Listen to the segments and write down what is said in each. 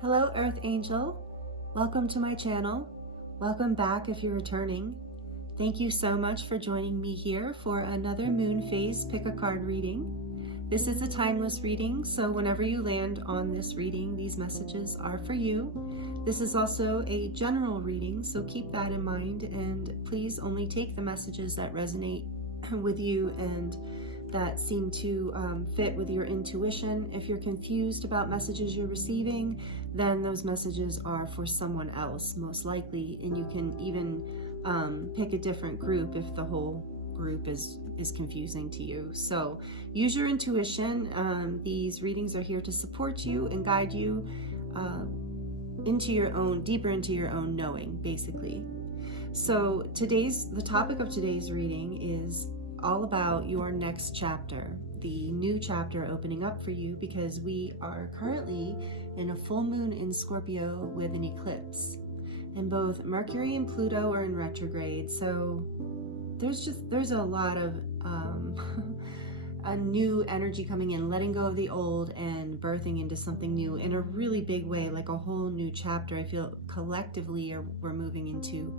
Hello, Earth Angel. Welcome to my channel. Welcome back if you're returning. Thank you so much for joining me here for another moon phase pick a card reading. This is a timeless reading, so whenever you land on this reading, these messages are for you. This is also a general reading, so keep that in mind, and please only take the messages that resonate with you and that seem to fit with your intuition. If you're confused about messages you're receiving, then those messages are for someone else, most likely, and you can even pick a different group if the whole group is confusing to you. So use your intuition. These readings are here to support you and guide you deeper into your own knowing, basically. So the topic of today's reading is all about your next chapter, the new chapter opening up for you, because we are currently in a full moon in Scorpio with an eclipse, and both Mercury and Pluto are in retrograde. So there's a lot of a new energy coming in, letting go of the old and birthing into something new in a really big way, like a whole new chapter. I feel collectively we're moving into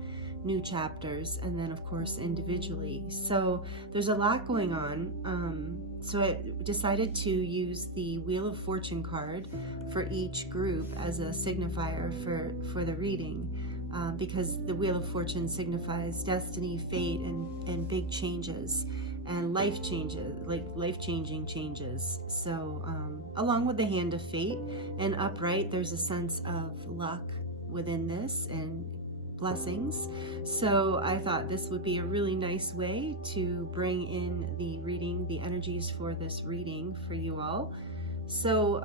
new chapters, and then of course individually. So there's a lot going on. So I decided to use the Wheel of Fortune card for each group as a signifier for the reading, because the Wheel of Fortune signifies destiny, fate, and big changes and life changes, like life-changing changes. So along with the Hand of Fate and upright, there's a sense of luck within this and blessings. So I thought this would be a really nice way to bring in the reading, the energies for this reading for you all. So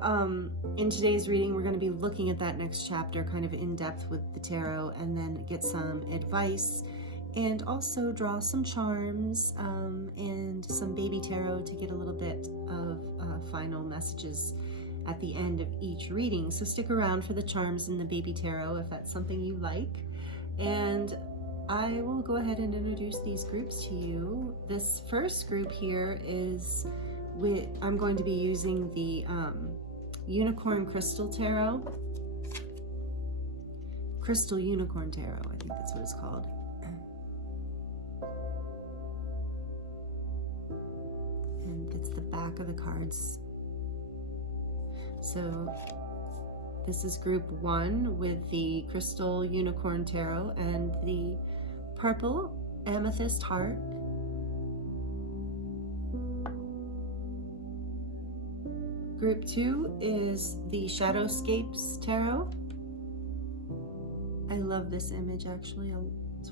in today's reading, we're going to be looking at that next chapter kind of in depth with the tarot, and then get some advice and also draw some charms and some baby tarot to get a little bit of final messages at the end of each reading. So stick around for the charms and the baby tarot if that's something you like. And I will go ahead and introduce these groups to you. This first group here is I'm going to be using the Unicorn Crystal Tarot. Crystal Unicorn Tarot, I think that's what it's called. And it's the back of the cards. So this is group 1 with the Crystal Unicorn Tarot and the purple Amethyst heart. Group 2 is the Shadowscapes Tarot. I love this image, actually. It's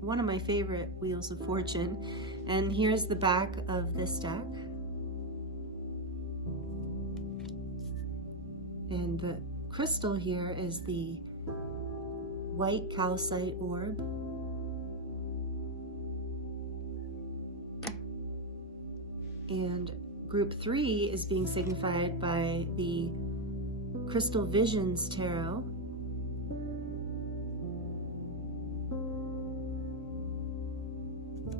one of my favorite Wheels of Fortune. And here's the back of this deck. And the crystal here is the white calcite orb. And group 3 is being signified by the Crystal Visions Tarot.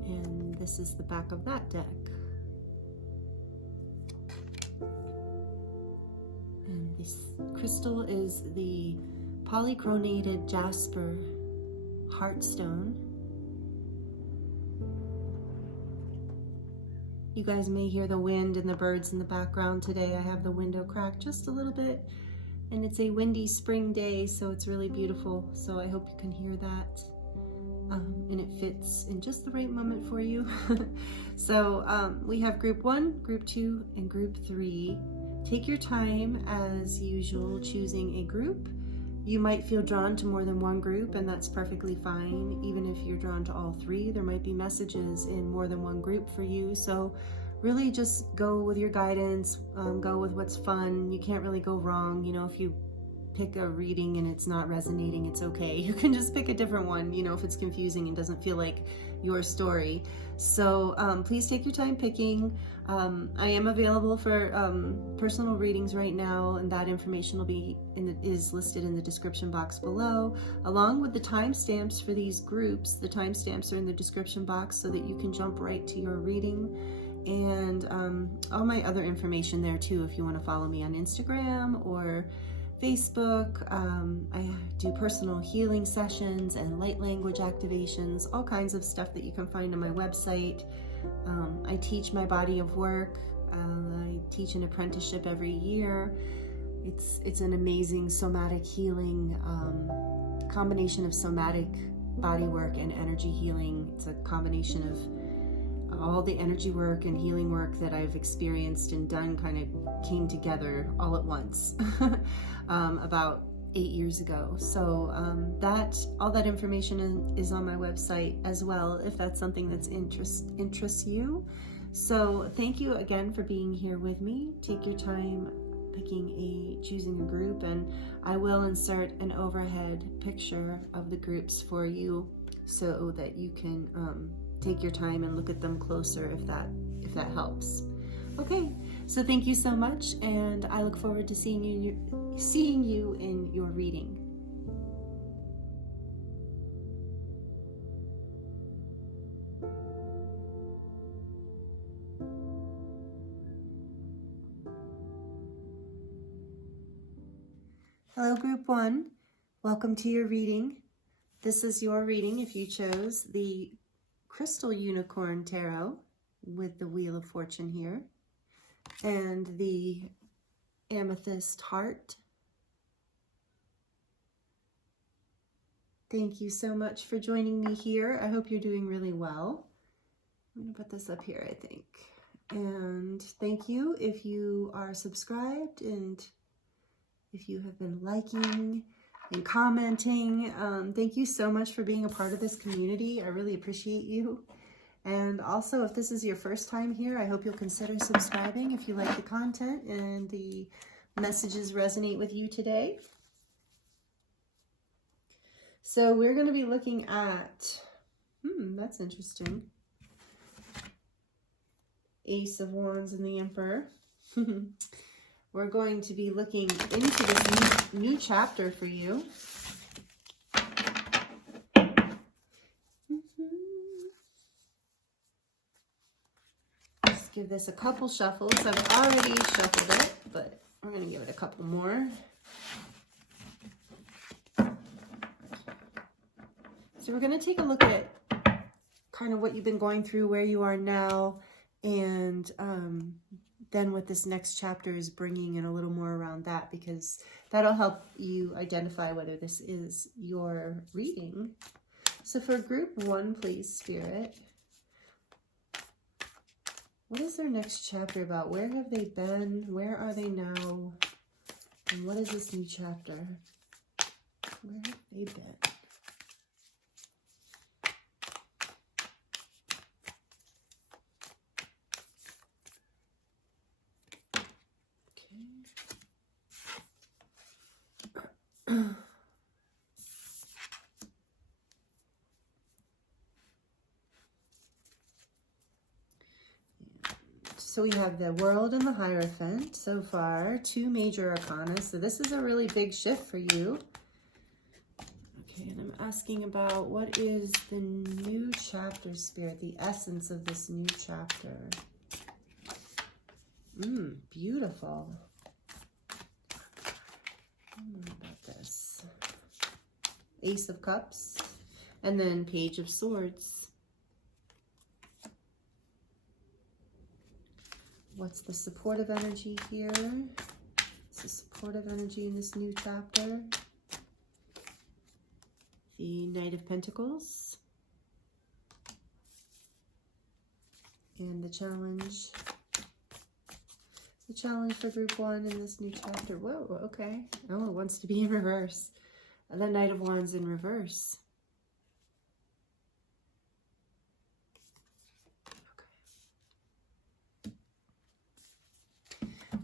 And this is the back of that deck. And this crystal is the Poly-Chromated Jasper Heartstone. You guys may hear the wind and the birds in the background today. I have the window cracked just a little bit, and it's a windy spring day, so it's really beautiful. So I hope you can hear that. And it fits in just the right moment for you. So we have group 1, group 2, and group 3. Take your time, as usual, choosing a group. You might feel drawn to more than one group, and that's perfectly fine. Even if you're drawn to all 3, there might be messages in more than one group for you. So really just go with your guidance, go with what's fun. You can't really go wrong. You know, if you pick a reading and it's not resonating, it's okay. You can just pick a different one, you know, if it's confusing and doesn't feel like your story. So please take your time picking. I am available for personal readings right now, and that information will be is listed in the description box below, along with the timestamps for these groups. The timestamps are in the description box so that you can jump right to your reading, and all my other information there too if you want to follow me on Instagram or Facebook. I do personal healing sessions and light language activations, all kinds of stuff that you can find on my website. I teach my body of work. I teach an apprenticeship every year. It's an amazing somatic healing combination of somatic body work and energy healing. It's a combination of all the energy work and healing work that I've experienced and done kind of came together all at once about 8 years ago. So all that information is on my website as well, if that's something that's interests you. So thank you again for being here with me. Take your time choosing a group, and I will insert an overhead picture of the groups for you so that you can take your time and look at them closer if that helps. Okay, so thank you so much, and I look forward to seeing you in your reading. Hello, Group 1. Welcome to your reading. This is your reading if you chose the Crystal Unicorn Tarot with the Wheel of Fortune here and the Amethyst Heart. Thank you so much for joining me here. I hope you're doing really well. I'm going to put this up here, I think. And thank you if you are subscribed and if you have been liking and commenting. Thank you so much for being a part of this community. I really appreciate you. And also, if this is your first time here, I hope you'll consider subscribing if you like the content and the messages resonate with you today. So we're going to be looking at, that's interesting. Ace of Wands and the Emperor. We're going to be looking into this new chapter for you. Just give this a couple shuffles. I've already shuffled it, but we're going to give it a couple more. So we're going to take a look at kind of what you've been going through, where you are now, and then what this next chapter is bringing, and a little more around that, because that'll help you identify whether this is your reading. So for Group 1, please, Spirit, what is their next chapter about? Where have they been? Where are they now? And what is this new chapter? Where have they been? So we have the World and the Hierophant so far, 2 major arcana. So this is a really big shift for you. Okay, and I'm asking about what is the new chapter, Spirit, the essence of this new chapter. Beautiful. I don't know about this. Ace of Cups, and then Page of Swords. What's the supportive energy here? What's the supportive energy in this new chapter? The Knight of Pentacles. And the challenge. The challenge for Group 1 in this new chapter. Whoa, okay. Oh, it wants to be in reverse. The Knight of Wands in reverse.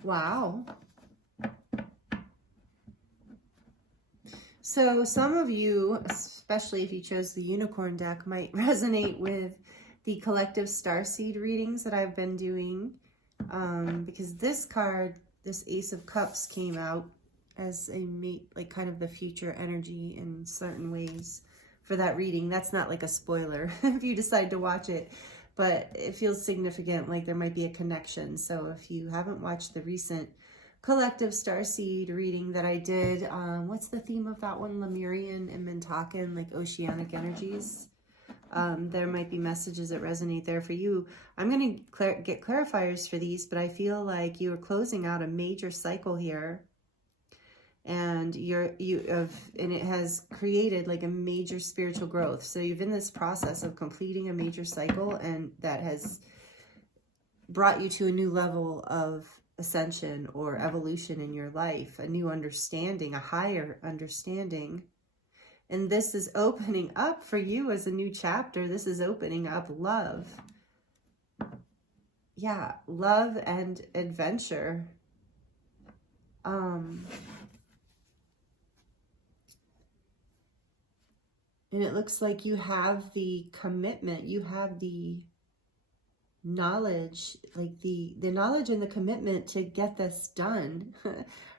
Wow. So some of you, especially if you chose the Unicorn deck, might resonate with the collective starseed readings that I've been doing, because this card, this Ace of Cups, came out as a mate, like kind of the future energy in certain ways for that reading. That's not like a spoiler if you decide to watch it, but it feels significant, like there might be a connection. So if you haven't watched the recent collective starseed reading that I did. What's the theme of that one? Lemurian and Mintakan, like oceanic energies. There might be messages that resonate there for you. I'm going to get clarifiers for these, but I feel like you are closing out a major cycle here. And and it has created like a major spiritual growth. So you've in this process of completing a major cycle, and that has brought you to a new level of ascension or evolution in your life, a new understanding, a higher understanding. And this is opening up for you as a new chapter. This is opening up love. Yeah, love and adventure. And it looks like you have the commitment, you have the knowledge, like the knowledge and the commitment to get this done,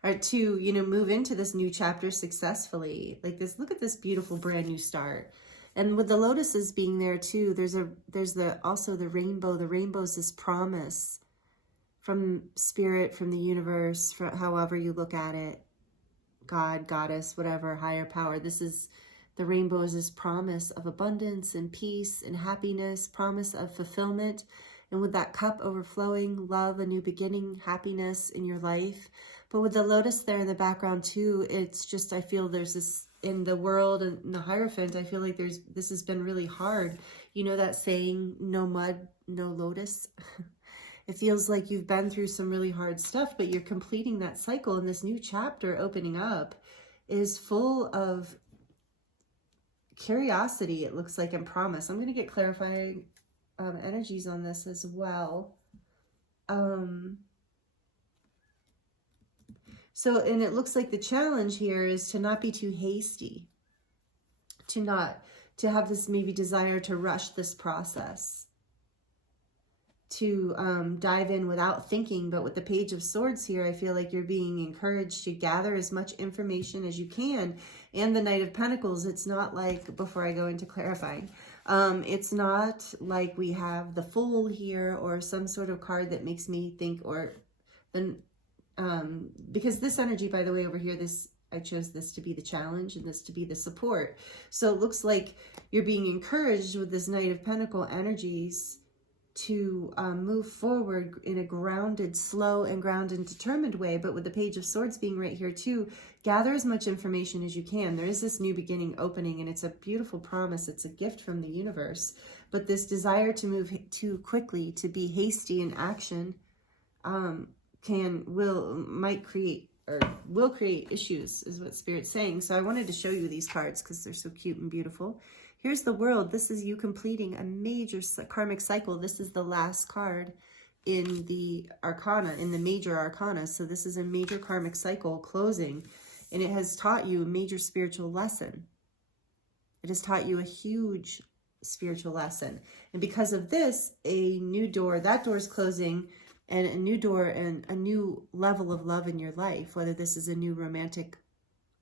or to, you know, move into this new chapter successfully. Like this, look at this beautiful brand new start. And with the lotuses being there too, there's also the rainbow. The rainbow is this promise from spirit, from the universe, for however you look at it, God, goddess, whatever, higher power. The rainbow is this promise of abundance and peace and happiness, promise of fulfillment. And with that cup overflowing, love, a new beginning, happiness in your life. But with the lotus there in the background too, it's just, I feel there's this in the world and in the Hierophant, I feel like this has been really hard. You know that saying, no mud, no lotus? It feels like you've been through some really hard stuff, but you're completing that cycle, and this new chapter opening up is full of curiosity, it looks like, and promise. I'm going to get clarifying energies on this as well. So, and it looks like the challenge here is to not be too hasty, to have this maybe desire to rush this process, to dive in without thinking. But with the Page of Swords here, I feel like you're being encouraged to gather as much information as you can. And the Knight of Pentacles, it's not like, before I go into clarifying, it's not like we have the Fool here or some sort of card that makes me think, or then because this energy, by the way, over here, I chose this to be the challenge and this to be the support. So it looks like you're being encouraged with this Knight of Pentacle energies to move forward in a grounded, slow and grounded and determined way. But with the Page of Swords being right here too, gather as much information as you can. There is this new beginning opening, and it's a beautiful promise. It's a gift from the universe. But this desire to move too quickly, to be hasty in action, will create issues, is what Spirit's saying. So I wanted to show you these cards because they're so cute and beautiful. Here's the World. This is you completing a major karmic cycle. This is the last card in the arcana, in the major arcana. So this is a major karmic cycle closing, and it has taught you a major spiritual lesson. It has taught you a huge spiritual lesson. And because of this, a new door, that door is closing, and a new door and a new level of love in your life, whether this is a new romantic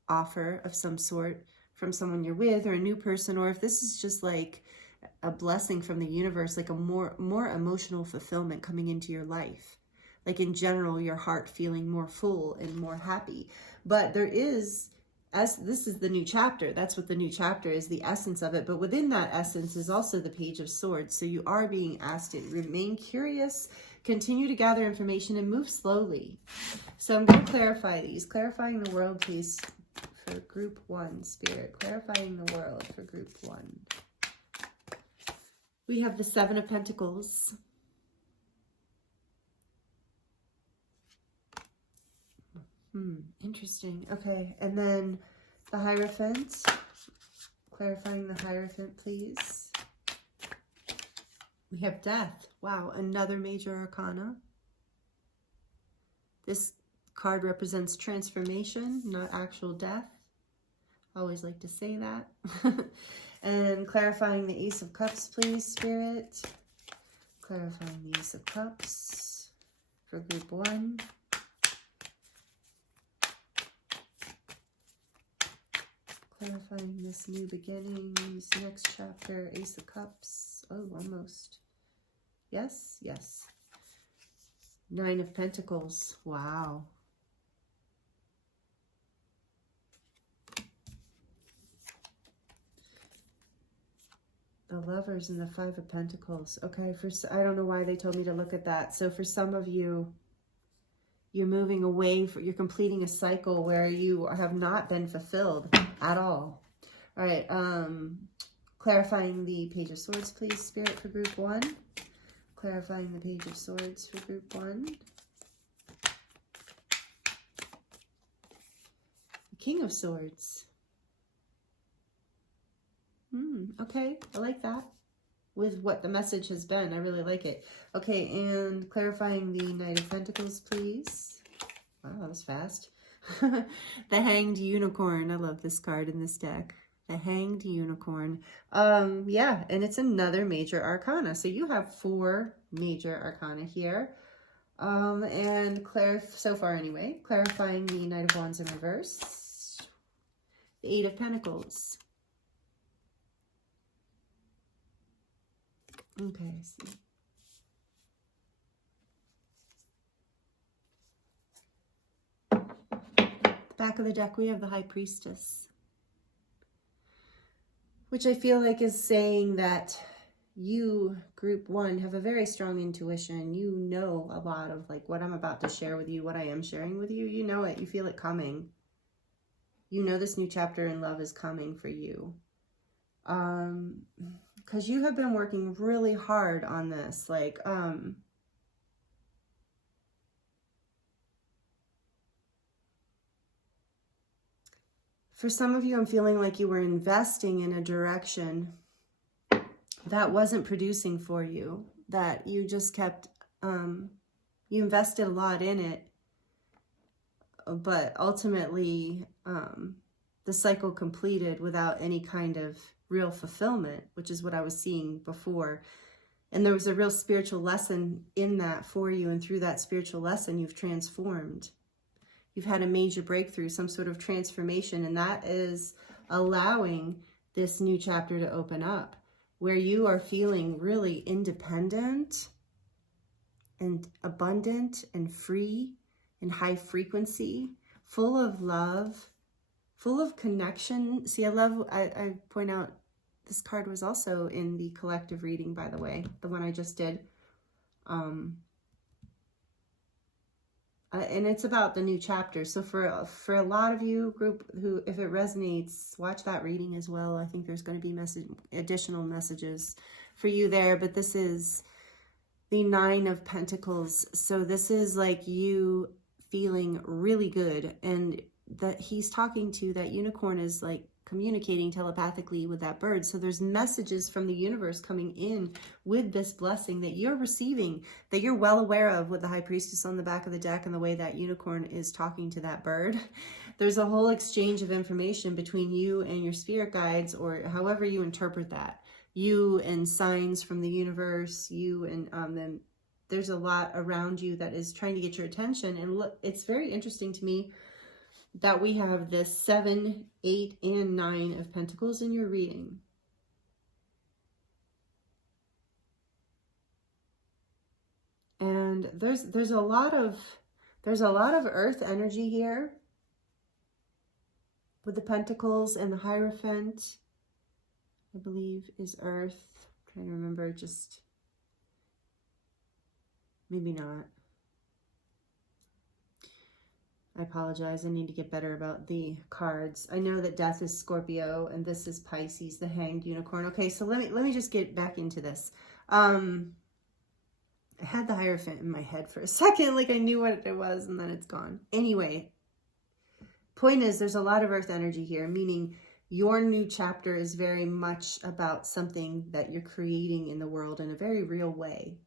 offer of some sort from someone you're with, or a new person, or if this is just like a blessing from the universe, like a more emotional fulfillment coming into your life. Like in general, your heart feeling more full and more happy. But there is, as this is the new chapter, that's what the new chapter is, the essence of it. But within that essence is also the Page of Swords. So you are being asked to remain curious, continue to gather information, and move slowly. So I'm going to clarify these. Clarifying the World, please, for group 1, Spirit. Clarifying the World for group 1. We have the Seven of Pentacles. Interesting. Okay, and then the Hierophant. Clarifying the Hierophant, please. We have Death. Wow, another major arcana. This card represents transformation, not actual death. I always like to say that. And clarifying the Ace of Cups, please, Spirit. Clarifying the Ace of Cups for group 1. Clarifying this new beginnings, next chapter, Ace of Cups. Oh, almost. Yes, yes. Nine of Pentacles. Wow. The Lovers and the Five of Pentacles. Okay, I don't know why they told me to look at that. So for some of you, you're moving away, you're completing a cycle where you have not been fulfilled at all. All right, clarifying the Page of Swords, please, Spirit, for group 1. Clarifying the Page of Swords for group 1. King of Swords. Okay, I like that. With what the message has been, I really like it. Okay, and clarifying the Knight of Pentacles, please. Wow, that was fast. The Hanged Unicorn. I love this card in this deck. The Hanged Unicorn. Yeah, and it's another major arcana. So you have 4 major arcana here. And so far anyway, clarifying the Knight of Wands in reverse. The 8 of Pentacles. Okay, I see. The back of the deck, we have the High Priestess, which I feel like is saying that you, group 1, have a very strong intuition. You know a lot of like what I'm about to share with you, what I am sharing with you. You know it. You feel it coming. You know this new chapter in love is coming for you. Because you have been working really hard on this. Like, for some of you, I'm feeling like you were investing in a direction that wasn't producing for you, that you just kept, you invested a lot in it, but ultimately the cycle completed without any kind of real fulfillment, which is what I was seeing before. And there was a real spiritual lesson in that for you, and through that spiritual lesson, you've transformed. You've had a major breakthrough, some sort of transformation, and that is allowing this new chapter to open up, where you are feeling really independent and abundant and free and high frequency, full of love, full of connection. See, I point out this card was also in the collective reading, by the way, the one I just did. And it's about the new chapter. So for a lot of you, group, who, if it resonates, watch that reading as well. I think there's going to be additional messages for you there. But this is the 9 of Pentacles. So this is like you feeling really good, and that he's talking to that unicorn is like communicating telepathically with that bird. So there's messages from the universe coming in with this blessing that you're receiving, that you're well aware of, with the High Priestess on the back of the deck and the way that unicorn is talking to that bird. There's a whole exchange of information between you and your spirit guides, or however you interpret that. You and signs from the universe, you and then there's a lot around you that is trying to get your attention. And look, it's very interesting to me that we have this 7, 8, and 9 of Pentacles in your reading. And there's a lot of earth energy here with the Pentacles, and the Hierophant, I believe, is earth. I'm trying to remember, just maybe not. I apologize. I need to get better about the cards. I know that death is Scorpio and this is Pisces, the Hanged Unicorn. Okay, so let me just get back into this. I had the Hierophant in my head for a second, like I knew what it was, and then it's gone. Anyway, point is, there's a lot of earth energy here, meaning your new chapter is very much about something that you're creating in the world in a very real way.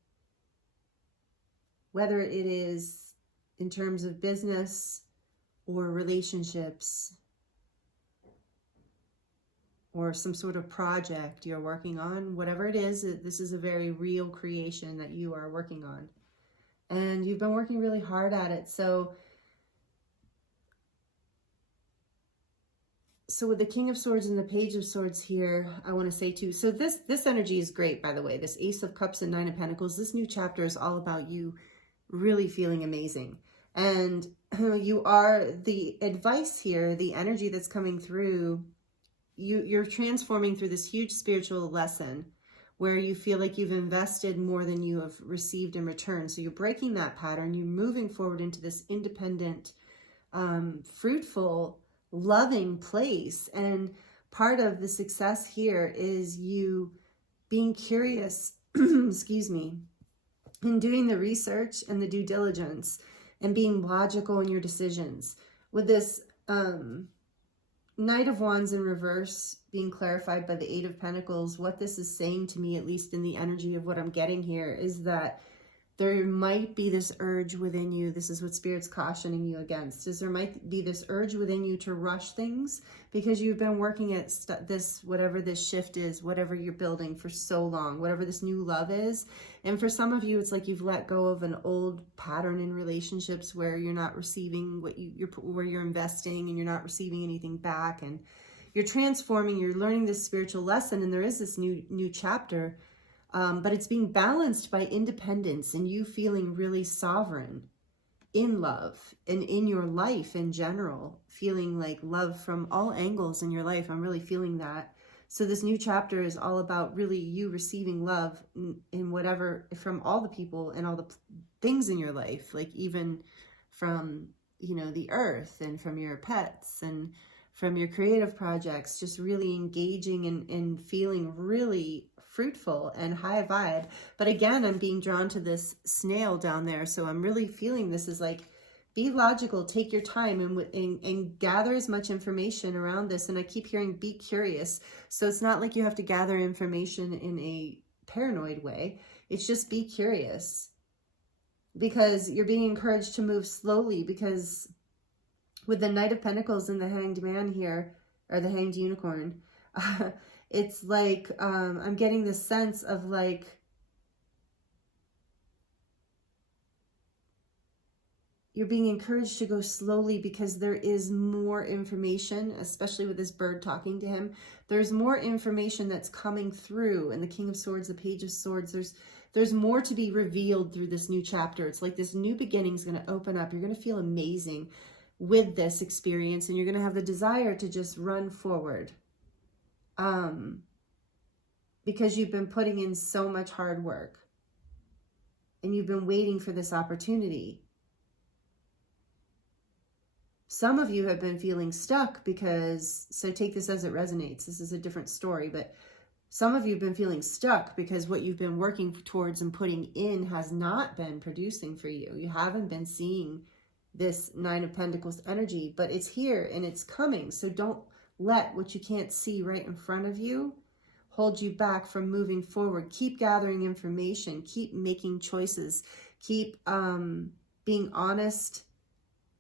Whether it is in terms of business or relationships or some sort of project you're working on, whatever it is, this is a very real creation that you are working on. And you've been working really hard at it. So with the King of Swords and the Page of Swords here, I want to say too, so this energy is great, by the way. This Ace of Cups and 9 of Pentacles, this new chapter is all about you really feeling amazing. And you are, the advice here, the energy that's coming through, you're transforming through this huge spiritual lesson where you feel like you've invested more than you have received in return. So you're breaking that pattern. You're moving forward into this independent, fruitful, loving place. And part of the success here is you being curious, excuse me, and doing the research and the due diligence and being logical in your decisions. With this Knight of Wands in reverse being clarified by the Eight of Pentacles, what this is saying to me, at least in the energy of what I'm getting here, is that there might be this urge within you. This is what Spirit's cautioning you against, is there might be this urge within you to rush things because you've been working at this, whatever this shift is, whatever you're building for so long, whatever this new love is. And for some of you, it's like you've let go of an old pattern in relationships where you're not receiving what where you're investing and you're not receiving anything back, and you're transforming, you're learning this spiritual lesson, and there is this new chapter. But it's being balanced by independence and you feeling really sovereign in love and in your life in general, feeling like love from all angles in your life. I'm really feeling that. So this new chapter is all about really you receiving love in whatever, from all the people and all the things in your life, like even from, the earth and from your pets and from your creative projects, just really engaging and feeling really fruitful and high vibe. But again, I'm being drawn to this snail down there. So I'm really feeling this is like, be logical, take your time and gather as much information around this. And I keep hearing, be curious. So it's not like you have to gather information in a paranoid way. It's just be curious, because you're being encouraged to move slowly, because with the Knight of Pentacles and the Hanged Man here, or the Hanged Unicorn, it's like, I'm getting this sense of like, you're being encouraged to go slowly because there is more information, especially with this bird talking to him. There's more information that's coming through, and the King of Swords, the Page of Swords, there's more to be revealed through this new chapter. It's like this new beginning is going to open up. You're going to feel amazing with this experience, and you're going to have the desire to just run forward. Because you've been putting in so much hard work and you've been waiting for this opportunity. Some of you have been feeling stuck because, so take this as it resonates. This is a different story, but some of you have been feeling stuck because what you've been working towards and putting in has not been producing for you. You haven't been seeing this Nine of Pentacles energy, but it's here and it's coming. So don't let what you can't see right in front of you hold you back from moving forward. Keep gathering information, keep making choices, keep being honest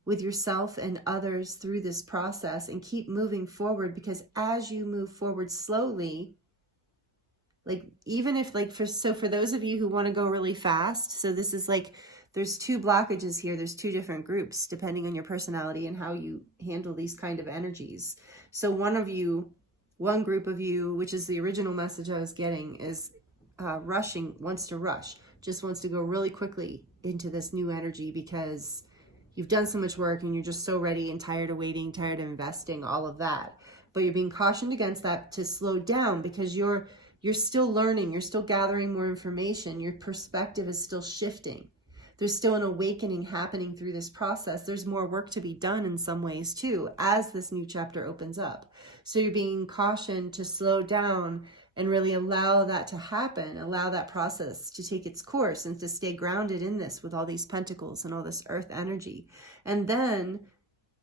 with yourself and others through this process, and keep moving forward, because as you move forward slowly, like even if like for those of you who want to go really fast, so this is like, there's two blockages here. There's two different groups depending on your personality and how you handle these kind of energies. So one group of you, which is the original message I was getting, is wants to rush, just wants to go really quickly into this new energy because you've done so much work and you're just so ready and tired of waiting, tired of investing, all of that. But you're being cautioned against that, to slow down, because you're still learning, you're still gathering more information, your perspective is still shifting. There's still an awakening happening through this process. There's more work to be done in some ways too, as this new chapter opens up. So you're being cautioned to slow down and really allow that to happen, allow that process to take its course, and to stay grounded in this with all these pentacles and all this earth energy. And then,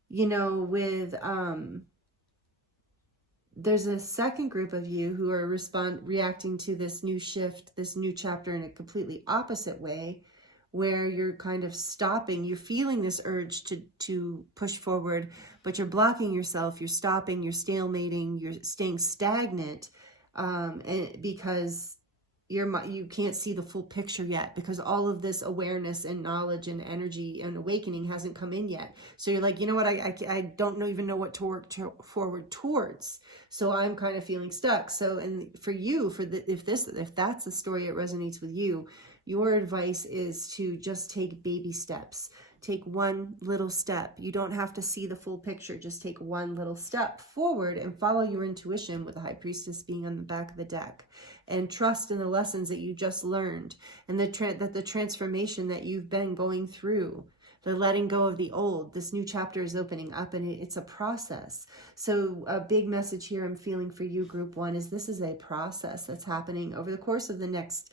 with, there's a second group of you who are reacting to this new shift, this new chapter in a completely opposite way, where you're kind of stopping, you're feeling this urge to push forward, but you're blocking yourself, you're stopping, you're stalemating, you're staying stagnant, and because you can't see the full picture yet, because all of this awareness and knowledge and energy and awakening hasn't come in yet. So you're like, you know what, I don't even know what to work forward towards. So I'm kind of feeling stuck. So, and for you, if that's the story that resonates with you, your advice is to just take baby steps. Take one little step. You don't have to see the full picture. Just take one little step forward and follow your intuition, with the High Priestess being on the back of the deck. And trust in the lessons that you just learned, and that the transformation that you've been going through, the letting go of the old. This new chapter is opening up, and it's a process. So a big message here I'm feeling for you, Group 1, is this is a process that's happening over the course of the next,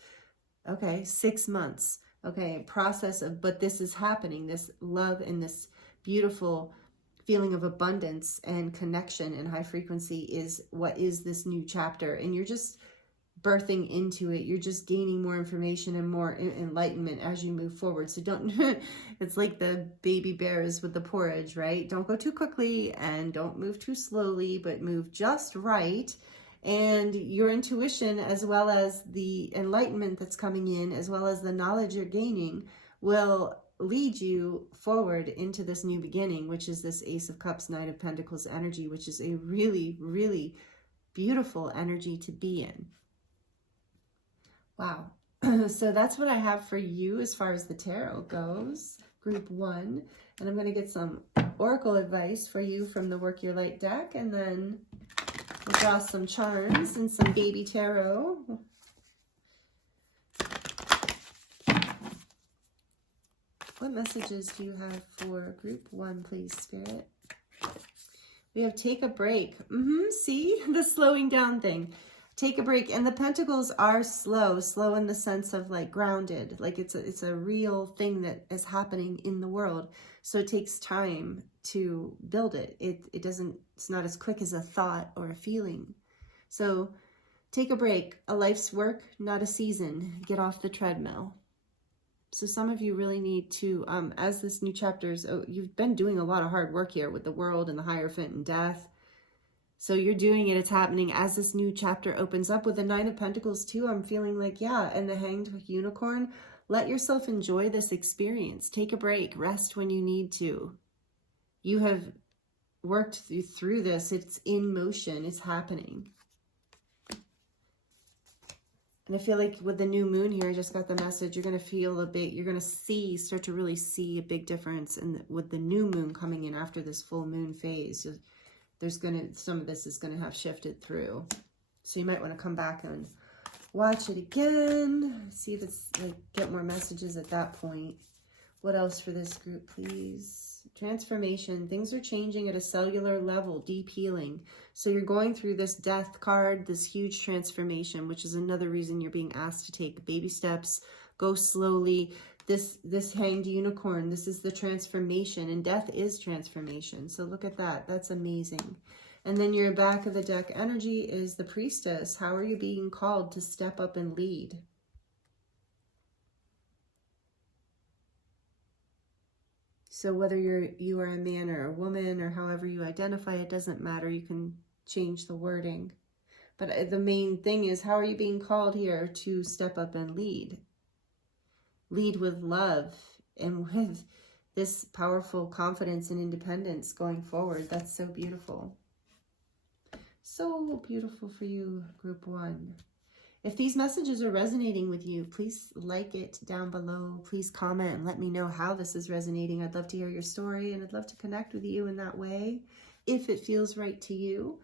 6 months. Okay, process of, but this is happening. This love and this beautiful feeling of abundance and connection and high frequency is what is this new chapter. And you're just birthing into it. You're just gaining more information and more enlightenment as you move forward. So don't, it's like the baby bears with the porridge, right? Don't go too quickly and don't move too slowly, but move just right. And your intuition, as well as the enlightenment that's coming in, as well as the knowledge you're gaining, will lead you forward into this new beginning, which is this Ace of Cups, Knight of Pentacles energy, which is a really, really beautiful energy to be in. Wow. So that's what I have for you as far as the tarot goes, Group 1. And I'm going to get some oracle advice for you from the Work Your Light deck, and then we'll draw some charms and some baby tarot. What messages do you have for Group 1, please, Spirit? We have take a break. See the slowing down thing. Take a break. And the pentacles are slow in the sense of like grounded. Like it's a real thing that is happening in the world. So it takes time to build it. It's not as quick as a thought or a feeling. So take a break. A life's work, not a season. Get off the treadmill. So some of you really need to, as this new chapter is, you've been doing a lot of hard work here with the world and the Hierophant and death. So you're doing it, it's happening as this new chapter opens up with the Nine of Pentacles too. I'm feeling like, yeah, and the Hanged Unicorn. Let yourself enjoy this experience. Take a break, rest when you need to. You have worked through this. It's in motion, it's happening. And I feel like with the new moon here, I just got the message, you're going to feel you're going to start to really see a big difference with the new moon coming in after this full moon phase. Some of this is going to have shifted through. So you might want to come back and watch it again. See if it's get more messages at that point. What else for this group, please? Transformation. Things are changing at a cellular level, deep healing. So you're going through this death card, this huge transformation, which is another reason you're being asked to take baby steps, go slowly. This Hanged Unicorn, this is the transformation, and death is transformation. So look at that. That's amazing. And then your back of the deck energy is the Priestess. How are you being called to step up and lead? So whether you are a man or a woman or however you identify, it doesn't matter. You can change the wording. But the main thing is, how are you being called here to step up and lead? Lead with love and with this powerful confidence and independence going forward. That's so beautiful. So beautiful for you, Group 1. If these messages are resonating with you, please like it down below. Please comment and let me know how this is resonating. I'd love to hear your story, and I'd love to connect with you in that way if it feels right to you.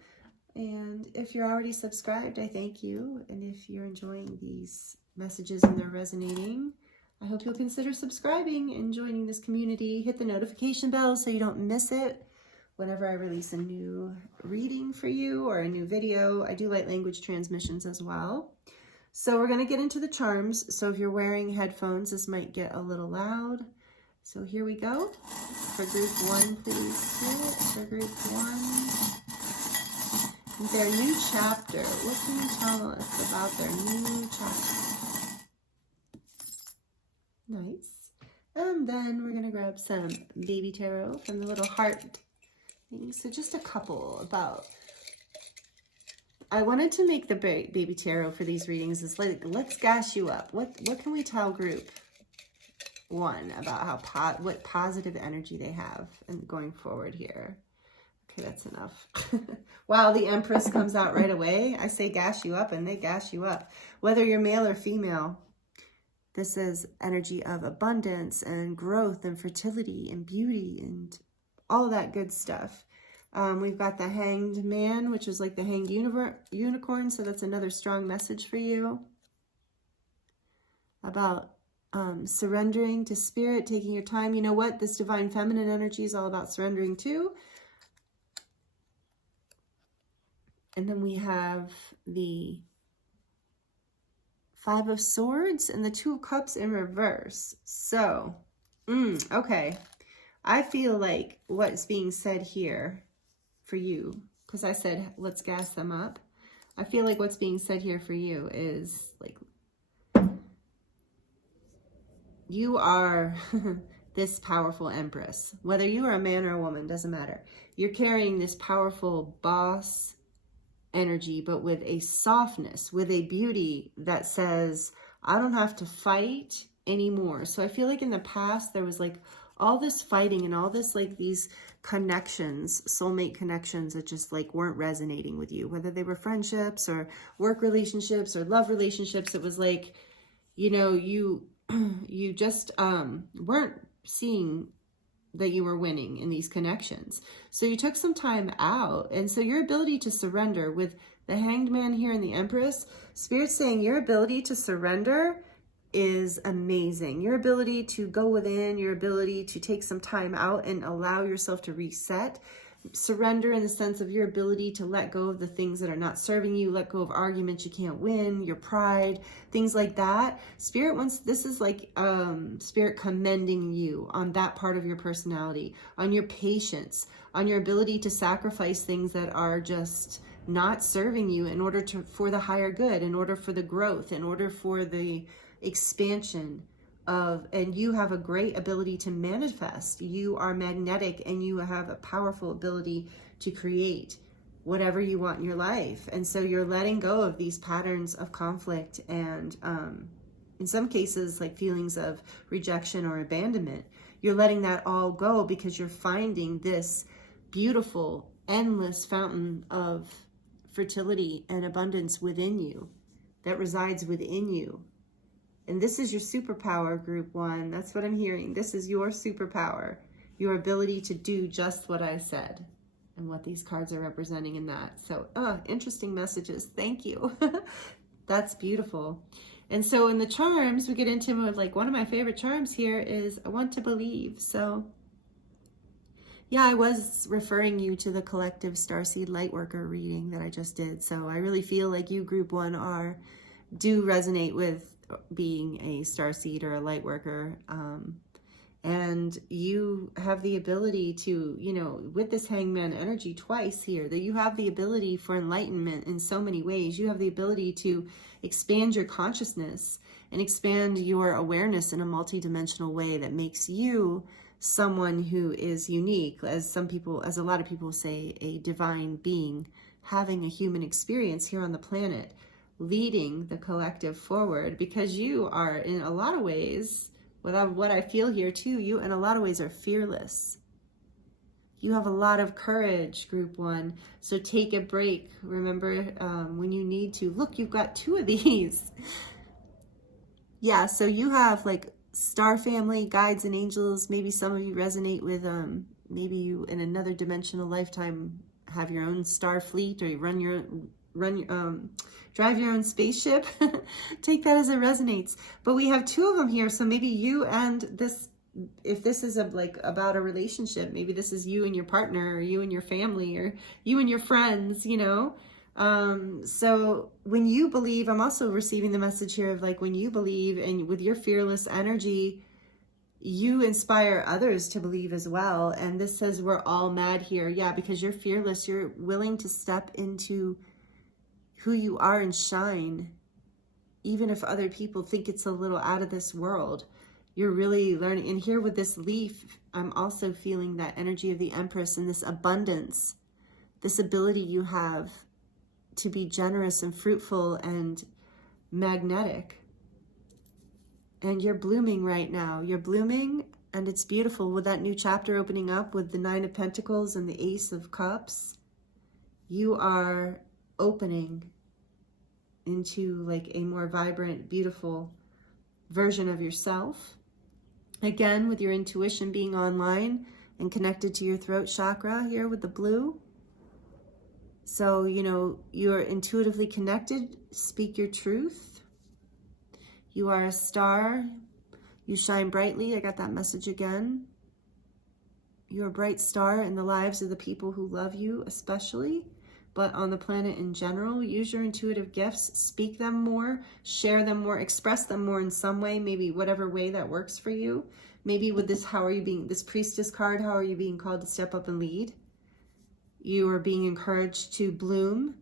And if you're already subscribed, I thank you. And if you're enjoying these messages and they're resonating, I hope you'll consider subscribing and joining this community. Hit the notification bell so you don't miss it whenever I release a new reading for you or a new video. I do light language transmissions as well. So we're going to get into the charms. So if you're wearing headphones, this might get a little loud. So here we go. For Group 1, please. For Group 1. Their new chapter. What can you tell us about their new chapter? Nice. And then we're going to grab some baby tarot from the little heart thing. So just a couple about... I wanted to make the baby tarot for these readings is like, let's gas you up. What can we tell Group 1 about what positive energy they have and going forward here? Okay, that's enough. Wow, the Empress comes out right away. I say gas you up and they gas you up. Whether you're male or female, This is energy of abundance and growth and fertility and beauty and all that good stuff. We've got the Hanged Man, which is like the hanged unicorn. So that's another strong message for you about surrendering to spirit, taking your time. You know what? This divine feminine energy is all about surrendering too. And then we have the Five of Swords and the Two of Cups in reverse. So, okay. I feel like what's being said here for you, because I said, let's gas them up. I feel like what's being said here for you is like, you are this powerful empress. Whether you are a man or a woman, doesn't matter. You're carrying this powerful boss energy, but with a softness, with a beauty that says, I don't have to fight anymore. So I feel like in the past, there was like all this fighting and all this, like these connections, soulmate connections that just like weren't resonating with you, whether they were friendships or work relationships or love relationships. It was like, you know, you just weren't seeing that you were winning in these connections. So you took some time out. And so your ability to surrender with the Hanged Man here and the Empress, Spirit's saying your ability to surrender is amazing. Your ability to go within, your ability to take some time out and allow yourself to reset. Surrender in the sense of your ability to let go of the things that are not serving you, let go of arguments you can't win, your pride, things like that. Spirit wants, this is like Spirit commending you on that part of your personality, on your patience, on your ability to sacrifice things that are just not serving you in order to, for the higher good, in order for the growth, in order for the expansion of, and you have a great ability to manifest. You are magnetic and you have a powerful ability to create whatever you want in your life. And so you're letting go of these patterns of conflict and in some cases like feelings of rejection or abandonment. You're letting that all go because you're finding this beautiful, endless fountain of fertility and abundance within you that resides within you. And this is your superpower, group one. That's what I'm hearing. This is your superpower, your ability to do just what I said and what these cards are representing in that. So, interesting messages. Thank you. That's beautiful. And so in the charms, we get into like one of my favorite charms here is I want to believe. So yeah, I was referring you to the collective Starseed Lightworker reading that I just did. So I really feel like you, group one, do resonate with being a starseed or a light worker, and you have the ability to, you know, with this Hangman energy twice here, that you have the ability for enlightenment in so many ways. You have the ability to expand your consciousness and expand your awareness in a multidimensional way that makes you someone who is unique, as some people, as a lot of people say, a divine being having a human experience here on the planet, leading the collective forward, because you are in a lot of ways, without what I feel here too, you in a lot of ways are fearless. You have a lot of courage, group one. So take a break. Remember when you need to. Look, you've got two of these. Yeah, so you have like star family, guides and angels. Maybe some of you resonate with, maybe you in another dimensional lifetime have your own star fleet, or you drive your own spaceship. Take that as it resonates. But we have two of them here, so maybe you and this, if this is like about a relationship, maybe this is you and your partner, or you and your family, or you and your friends, you know. So when you believe, I'm also receiving the message here of like when you believe, and with your fearless energy, you inspire others to believe as well. And this says we're all mad here. Yeah, because you're fearless. You're willing to step into who you are and shine, even if other people think it's a little out of this world. You're really learning. And here with this leaf, I'm also feeling that energy of the Empress and this abundance, this ability you have to be generous and fruitful and magnetic. And you're blooming right now. You're blooming, and it's beautiful with that new chapter opening up with the Nine of Pentacles and the Ace of Cups. You are opening into like a more vibrant, beautiful version of yourself. Again, with your intuition being online and connected to your throat chakra here with the blue. So, you know, you're intuitively connected. Speak your truth. You are a star. You shine brightly. I got that message again. You're a bright star in the lives of the people who love you, especially, but on the planet in general. Use your intuitive gifts. Speak them more. Share them more. Express them more in some way, maybe whatever way that works for you. Maybe with this, this Priestess card, how are you being called to step up and lead? You are being encouraged to bloom,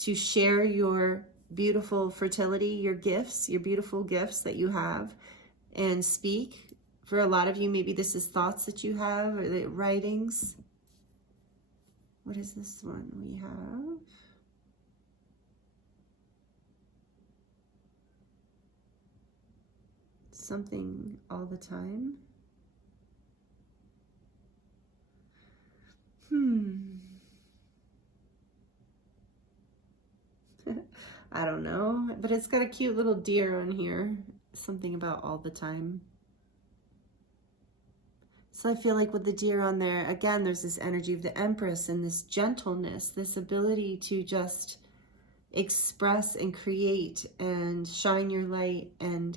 to share your beautiful fertility, your gifts, your beautiful gifts that you have, and speak. For a lot of you, maybe this is thoughts that you have, or the writings. What is this one we have? Something all the time. I don't know, but it's got a cute little deer on here. Something about all the time. So I feel like with the deer on there, again, there's this energy of the Empress and this gentleness, this ability to just express and create and shine your light and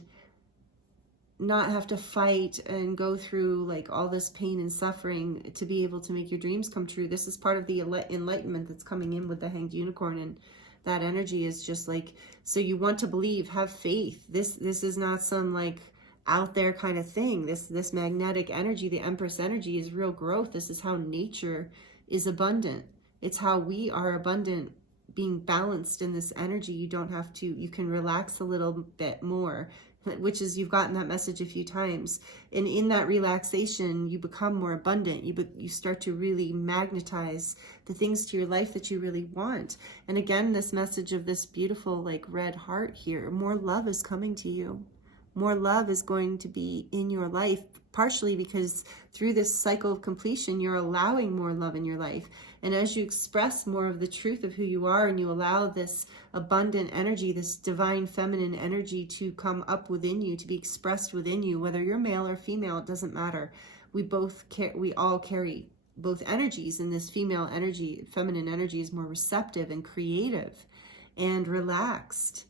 not have to fight and go through like all this pain and suffering to be able to make your dreams come true. This is part of the enlightenment that's coming in with the Hanged Unicorn, and that energy is just like, so you want to believe, have faith. This is not some like out there kind of thing. This magnetic energy, the Empress energy, is real growth. This is how nature is abundant. It's how we are abundant, being balanced in this energy. You don't have to, you can relax a little bit more, which is, you've gotten that message a few times. And in that relaxation, you become more abundant. You start to really magnetize the things to your life that you really want. And again, this message of this beautiful like red heart here, more love is coming to you. More love is going to be in your life, partially because through this cycle of completion, you're allowing more love in your life. And as you express more of the truth of who you are, and you allow this abundant energy, this divine feminine energy to come up within you, to be expressed within you, whether you're male or female, it doesn't matter. We all carry both energies, and this female energy, feminine energy, is more receptive and creative and relaxed,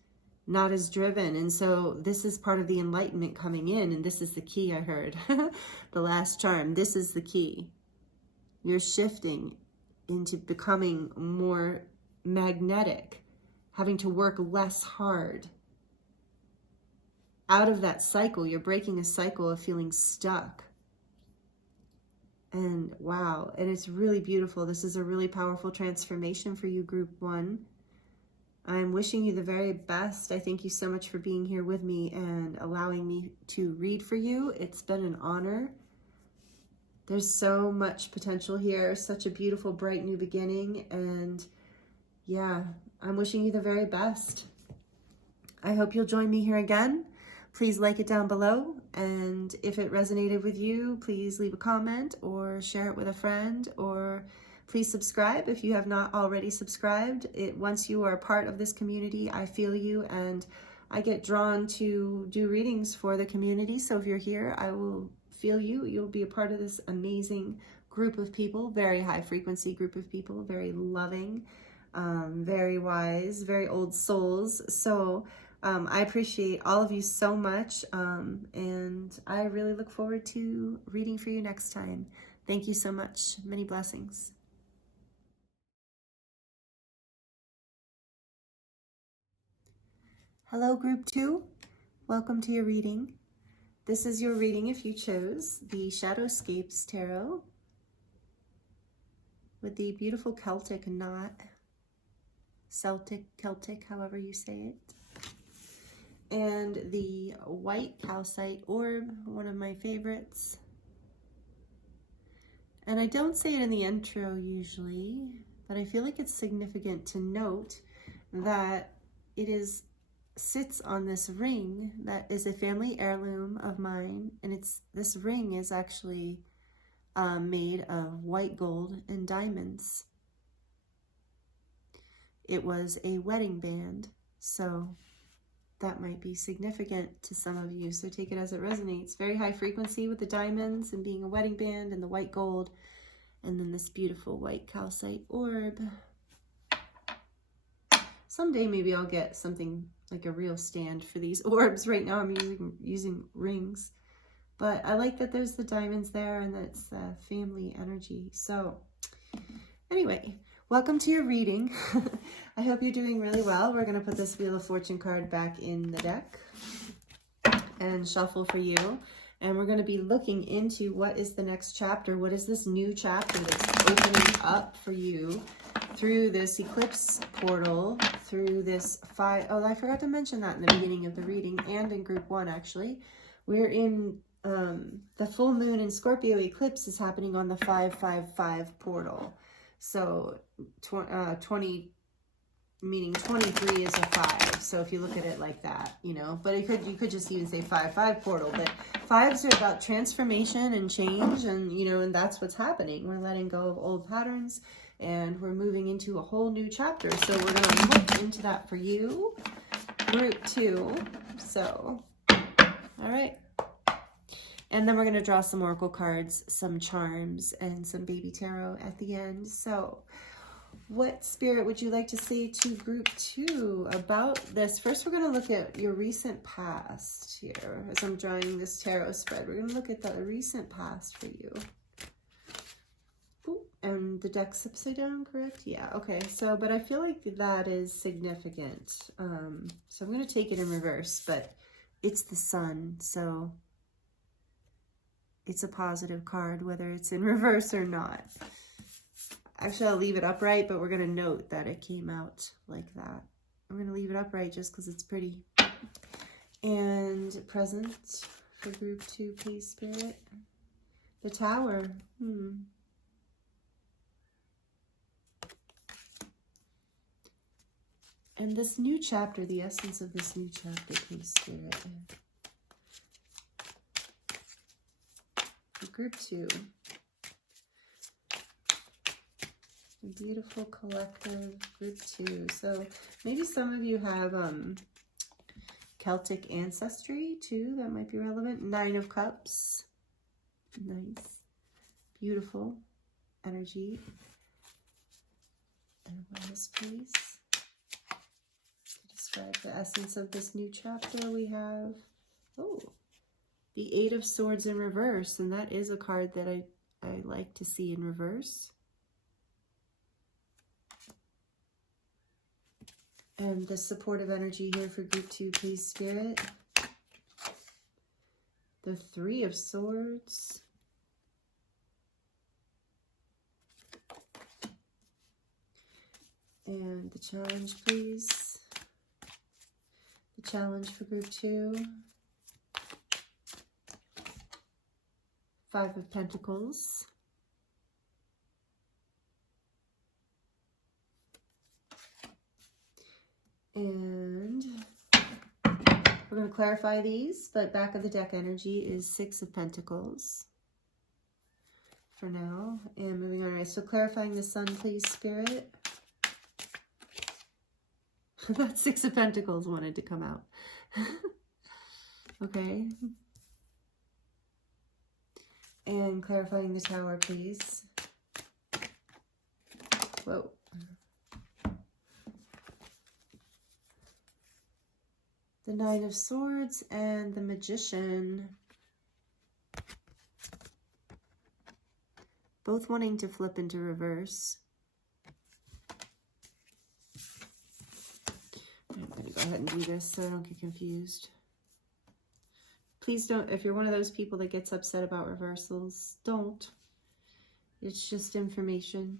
not as driven. And so this is part of the enlightenment coming in, and this is the key. I heard the last charm. This is the key. You're shifting into becoming more magnetic, having to work less hard. Out of that cycle, you're breaking a cycle of feeling stuck. And wow, and it's really beautiful. This is a really powerful transformation for you, Group 1. I'm wishing you the very best. I thank you so much for being here with me and allowing me to read for you. It's been an honor. There's so much potential here, such a beautiful, bright new beginning. And yeah, I'm wishing you the very best. I hope you'll join me here again. Please like it down below. And if it resonated with you, please leave a comment or share it with a friend, or please subscribe if you have not already subscribed. Once you are a part of this community, I feel you, and I get drawn to do readings for the community. So if you're here, I will feel you. You'll be a part of this amazing group of people, very high frequency group of people, very loving, very wise, very old souls. So I appreciate all of you so much, and I really look forward to reading for you next time. Thank you so much. Many blessings. Hello, Group 2. Welcome to your reading. This is your reading if you chose the Shadowscapes Tarot with the beautiful Celtic knot. Celtic, however you say it. And the white calcite orb, one of my favorites. And I don't say it in the intro usually, but I feel like it's significant to note that it sits on this ring that is a family heirloom of mine, and this ring is actually made of white gold and diamonds. It was a wedding band, so that might be significant to some of you. So take it as it resonates. Very high frequency with the diamonds and being a wedding band and the white gold. And then this beautiful white calcite orb. Someday maybe I'll get something like a real stand for these orbs. Right now I'm using rings. But I like that there's the diamonds there and that's the family energy. So anyway, welcome to your reading. I hope you're doing really well. We're going to put this Wheel of Fortune card back in the deck and shuffle for you. And we're going to be looking into what is the next chapter. What is this new chapter that's opening up for you through this eclipse portal, through this oh, I forgot to mention that in the beginning of the reading and in group 1, actually. We're in the full moon in Scorpio eclipse is happening on the 555 portal. So 20, meaning 23 is a 5. So if you look at it like that, you know, but you could just even say 5-5 portal, but 5s are about transformation and change, and you know, and that's what's happening. We're letting go of old patterns and we're moving into a whole new chapter. So we're going to look into that for you, group 2. So, all right. And then we're going to draw some oracle cards, some charms, and some baby tarot at the end. So what spirit would you like to say to group 2 about this? First, we're going to look at your recent past here. As I'm drawing this tarot spread, we're going to look at the recent past for you. Ooh, and the deck's upside down, correct? Yeah, okay. So, but I feel like that is significant. So I'm going to take it in reverse, but it's the sun, so it's a positive card, whether it's in reverse or not. Actually, I'll leave it upright, but we're going to note that it came out like that. I'm going to leave it upright just because it's pretty. And present for group 2, please, Spirit. The Tower. And this new chapter, the essence of this new chapter, please, Spirit. Group 2, a beautiful collective group 2. So maybe some of you have Celtic ancestry too. That might be relevant. 9 of Cups, nice, beautiful energy. And awareness, please. To describe the essence of this new chapter, we have the 8 of Swords in reverse, and that is a card that I like to see in reverse. And the supportive energy here for group 2, please, Spirit. The 3 of Swords. And the challenge, please. The challenge for group 2. 5 of Pentacles. And we're going to clarify these, but back of the deck energy is 6 of Pentacles for now. And moving on, right, so clarifying the Sun, please, Spirit. That 6 of Pentacles wanted to come out. Okay. And clarifying the Tower, please. Whoa. The 9 of Swords and the Magician. Both wanting to flip into reverse. I'm going to go ahead and do this so I don't get confused. Please don't, if you're one of those people that gets upset about reversals, don't. It's just information.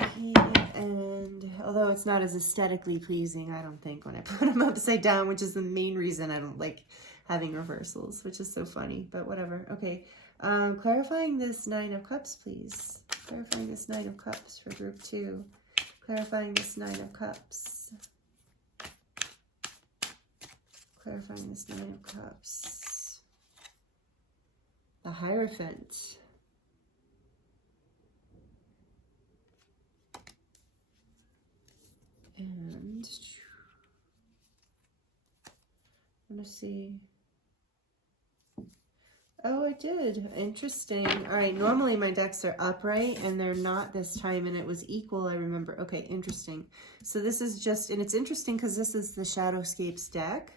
Okay, and although it's not as aesthetically pleasing, I don't think, when I put them upside down, which is the main reason I don't like having reversals, which is so funny, but whatever. Okay, clarifying this 9 of Cups, please. Clarifying this 9 of Cups for group 2. Clarifying this 9 of Cups. Clarifying this 9 of Cups. The Hierophant. And I want to see. Oh, I did. Interesting. All right. Normally my decks are upright and they're not this time, and it was equal, I remember. Okay, interesting. So this is just, and it's interesting because this is the Shadowscapes deck.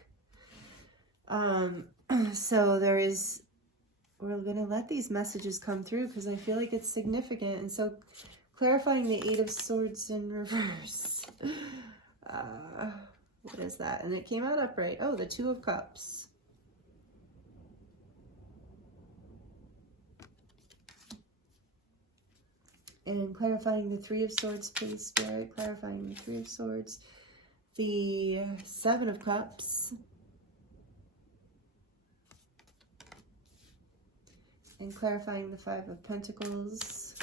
So there is, we're going to let these messages come through because I feel like it's significant. And so clarifying the Eight of Swords in reverse. What is that? And it came out upright. Oh, the Two of Cups. And clarifying the Three of Swords, please, Spirit. Clarifying the Three of Swords. The Seven of Cups. And clarifying the Five of Pentacles.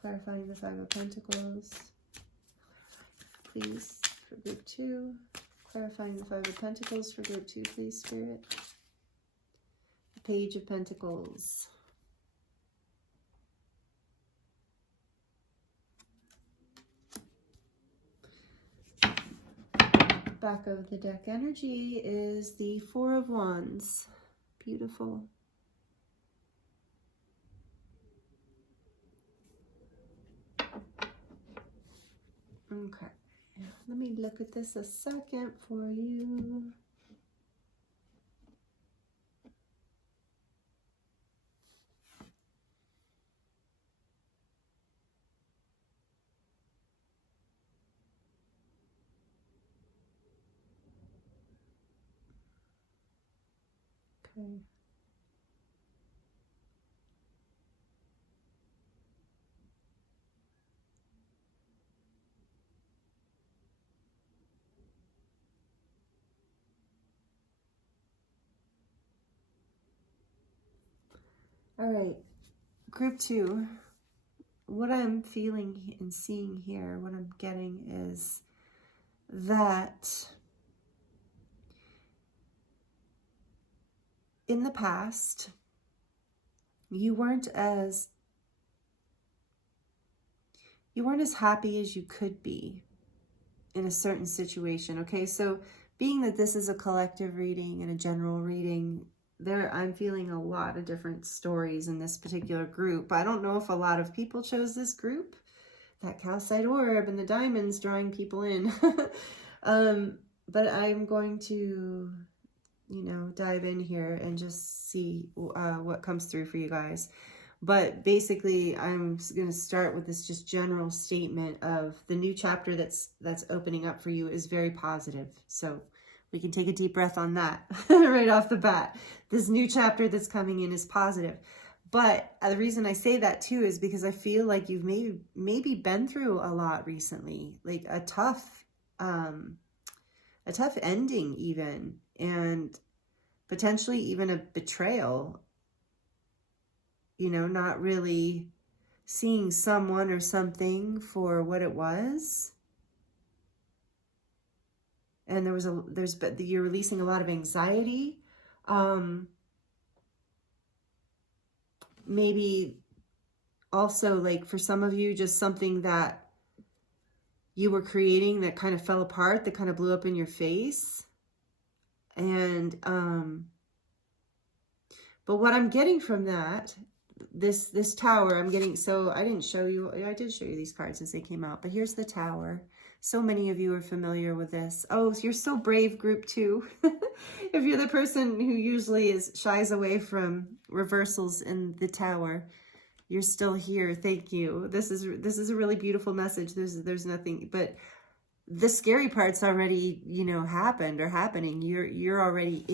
Clarifying the Five of Pentacles. Please, for group 2. Clarifying the Five of Pentacles for group 2, please, Spirit. The Page of Pentacles. Back of the deck energy is the Four of Wands. Beautiful. Okay. Let me look at this a second for you. Okay. All right, group 2, what I'm feeling and seeing here, what I'm getting is that in the past, you weren't as happy as you could be in a certain situation, okay? So being that this is a collective reading and a general reading, I'm feeling a lot of different stories in this particular group. I don't know if a lot of people chose this group. That calcite orb and the diamonds drawing people in. But I'm going to, dive in here and just see what comes through for you guys. But basically, I'm going to start with this just general statement of the new chapter that's opening up for you is very positive. So we can take a deep breath on that right off the bat. This new chapter that's coming in is positive. But the reason I say that too is because I feel like you've maybe been through a lot recently, like a tough ending even, and potentially even a betrayal, not really seeing someone or something for what it was. And you're releasing a lot of anxiety. Maybe also, like, for some of you, just something that you were creating that kind of fell apart, that kind of blew up in your face. And, but what I'm getting from that, this tower, I'm getting, so I did show you these cards as they came out, but here's the tower. So many of you are familiar with this. Oh, you're so brave, group 2. If you're the person who usually shies away from reversals in the tower, you're still here. Thank you. This is a really beautiful message. There's nothing, but the scary part's already, happened or happening. You're already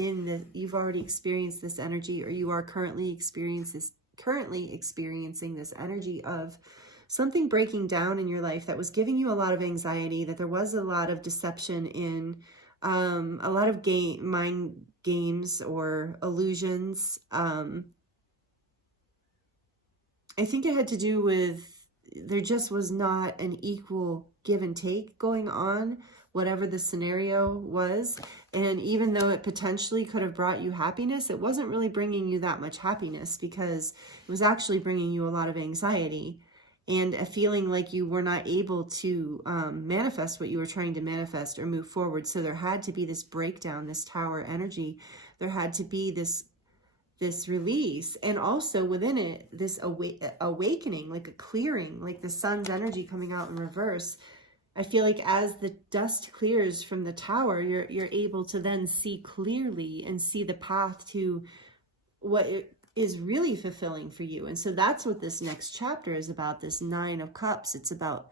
you've already experienced this energy, or you are currently experiencing this energy of something breaking down in your life that was giving you a lot of anxiety, that there was a lot of deception in, a lot of mind games or illusions. I think it had to do with, there just was not an equal give and take going on, whatever the scenario was. And even though it potentially could have brought you happiness, it wasn't really bringing you that much happiness, because it was actually bringing you a lot of anxiety. and a feeling like you were not able to manifest what you were trying to manifest or move forward. So there had to be this breakdown, this tower energy. There had to be this release, and also within it, this awakening, like a clearing, like the sun's energy coming out in reverse. I feel like as the dust clears from the tower, you're able to then see clearly and see the path to what is really fulfilling for you. And so that's what this next chapter is about, this 9 of Cups. It's about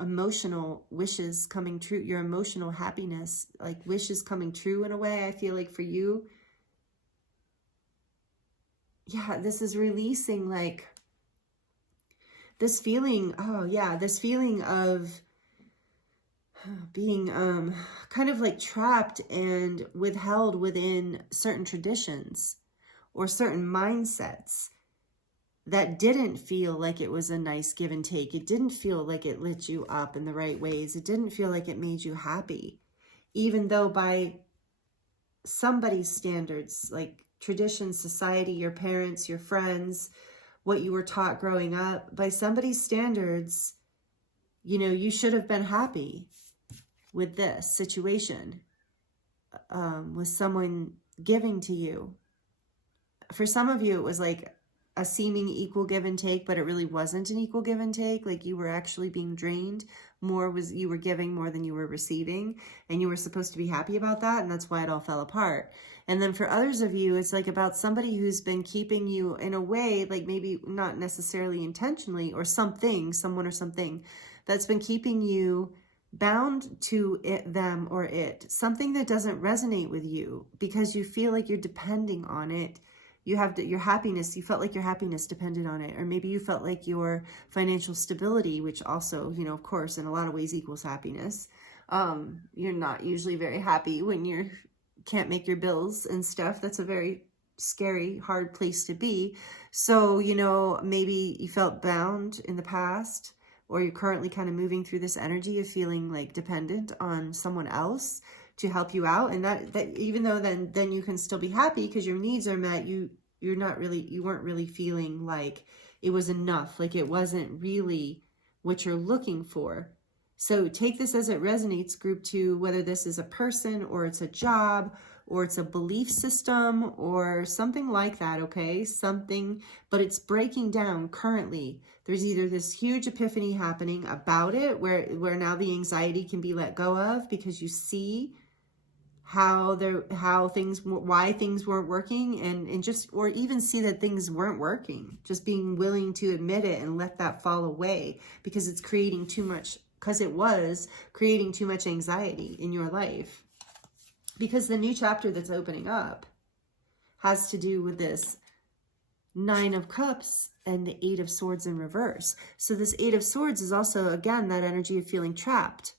emotional wishes coming true, your emotional happiness, like wishes coming true in a way, I feel like for you. Yeah, this is releasing like this feeling, oh yeah, this feeling of being kind of like trapped and withheld within certain traditions or certain mindsets that didn't feel like it was a nice give and take. It didn't feel like it lit you up in the right ways. It didn't feel like it made you happy, even though by somebody's standards, like tradition, society, your parents, your friends, what you were taught growing up, by somebody's standards, you know, you should have been happy with this situation, with someone giving to you. For some of you, it was like a seeming equal give and take, but it really wasn't an equal give and take. Like you were actually being drained more, you were giving more than you were receiving, and you were supposed to be happy about that, and that's why it all fell apart. And then for others of you, it's like about somebody who's been keeping you in a way, like maybe not necessarily intentionally, or something, someone or something that's been keeping you bound to it, them or it, something that doesn't resonate with you because you feel like you're depending on it. You have your happiness, you felt like your happiness depended on it. Or maybe you felt like your financial stability, which also, you know, of course, in a lot of ways equals happiness. You're not usually very happy when you can't make your bills and stuff. That's a very scary, hard place to be. So, you know, maybe you felt bound in the past, or you're currently kind of moving through this energy of feeling like dependent on someone else to help you out. And that even though then you can still be happy because your needs are met, you weren't really feeling like it was enough, like it wasn't really what you're looking for. So take this as it resonates, group 2, whether this is a person or it's a job or it's a belief system or something like that, okay? Something, but it's breaking down currently. There's either this huge epiphany happening about it where now the anxiety can be let go of because you see why things weren't working, and just, or even see that things weren't working, just being willing to admit it and let that fall away because it's creating too much, because it was creating too much anxiety in your life. Because the new chapter that's opening up has to do with this 9 of Cups and the 8 of Swords in reverse. So this 8 of Swords is also, again, that energy of feeling trapped.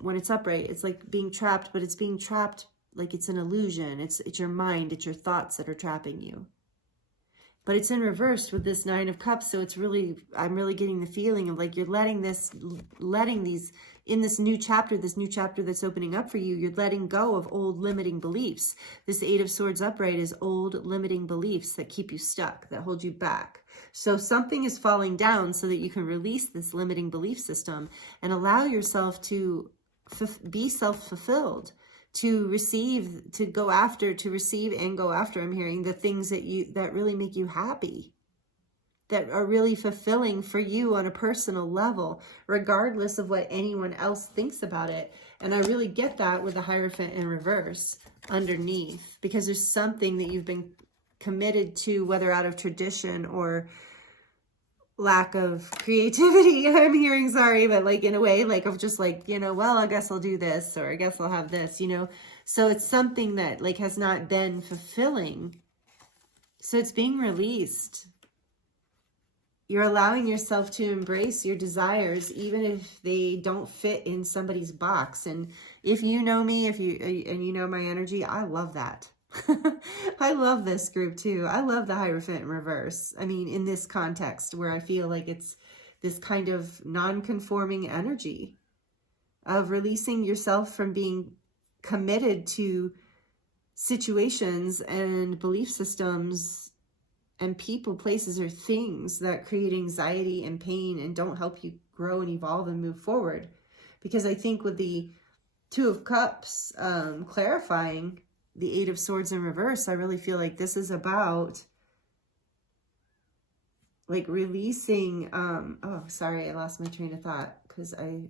When it's upright, it's like being trapped, but it's being trapped like it's an illusion. It's your mind, it's your thoughts that are trapping you. But it's in reverse with this 9 of Cups, so it's really, I'm really getting the feeling of like you're letting these, in this new chapter that's opening up for you, you're letting go of old limiting beliefs. This 8 of Swords upright is old limiting beliefs that keep you stuck, that hold you back. So something is falling down so that you can release this limiting belief system and allow yourself to be self-fulfilled, to receive, to receive and go after, I'm hearing, the things that really make you happy, that are really fulfilling for you on a personal level, regardless of what anyone else thinks about it. And I really get that with the Hierophant in reverse underneath, because there's something that you've been committed to, whether out of tradition or lack of creativity, I'm hearing, sorry, but like in a way, like of just like, you know, well, I guess I'll do this, or I guess I'll have this, you know. So it's something that like has not been fulfilling. So it's being released. You're allowing yourself to embrace your desires, even if they don't fit in somebody's box. And if you know me, and you know my energy, I love that. I love this group too. I love the Hierophant in reverse. I mean, in this context where I feel like it's this kind of non-conforming energy of releasing yourself from being committed to situations and belief systems and people, places, or things that create anxiety and pain and don't help you grow and evolve and move forward. Because I think with the Two of Cups clarifying the Eight of Swords in reverse, I really feel like this is about like releasing, oh, sorry, I lost my train of thought because I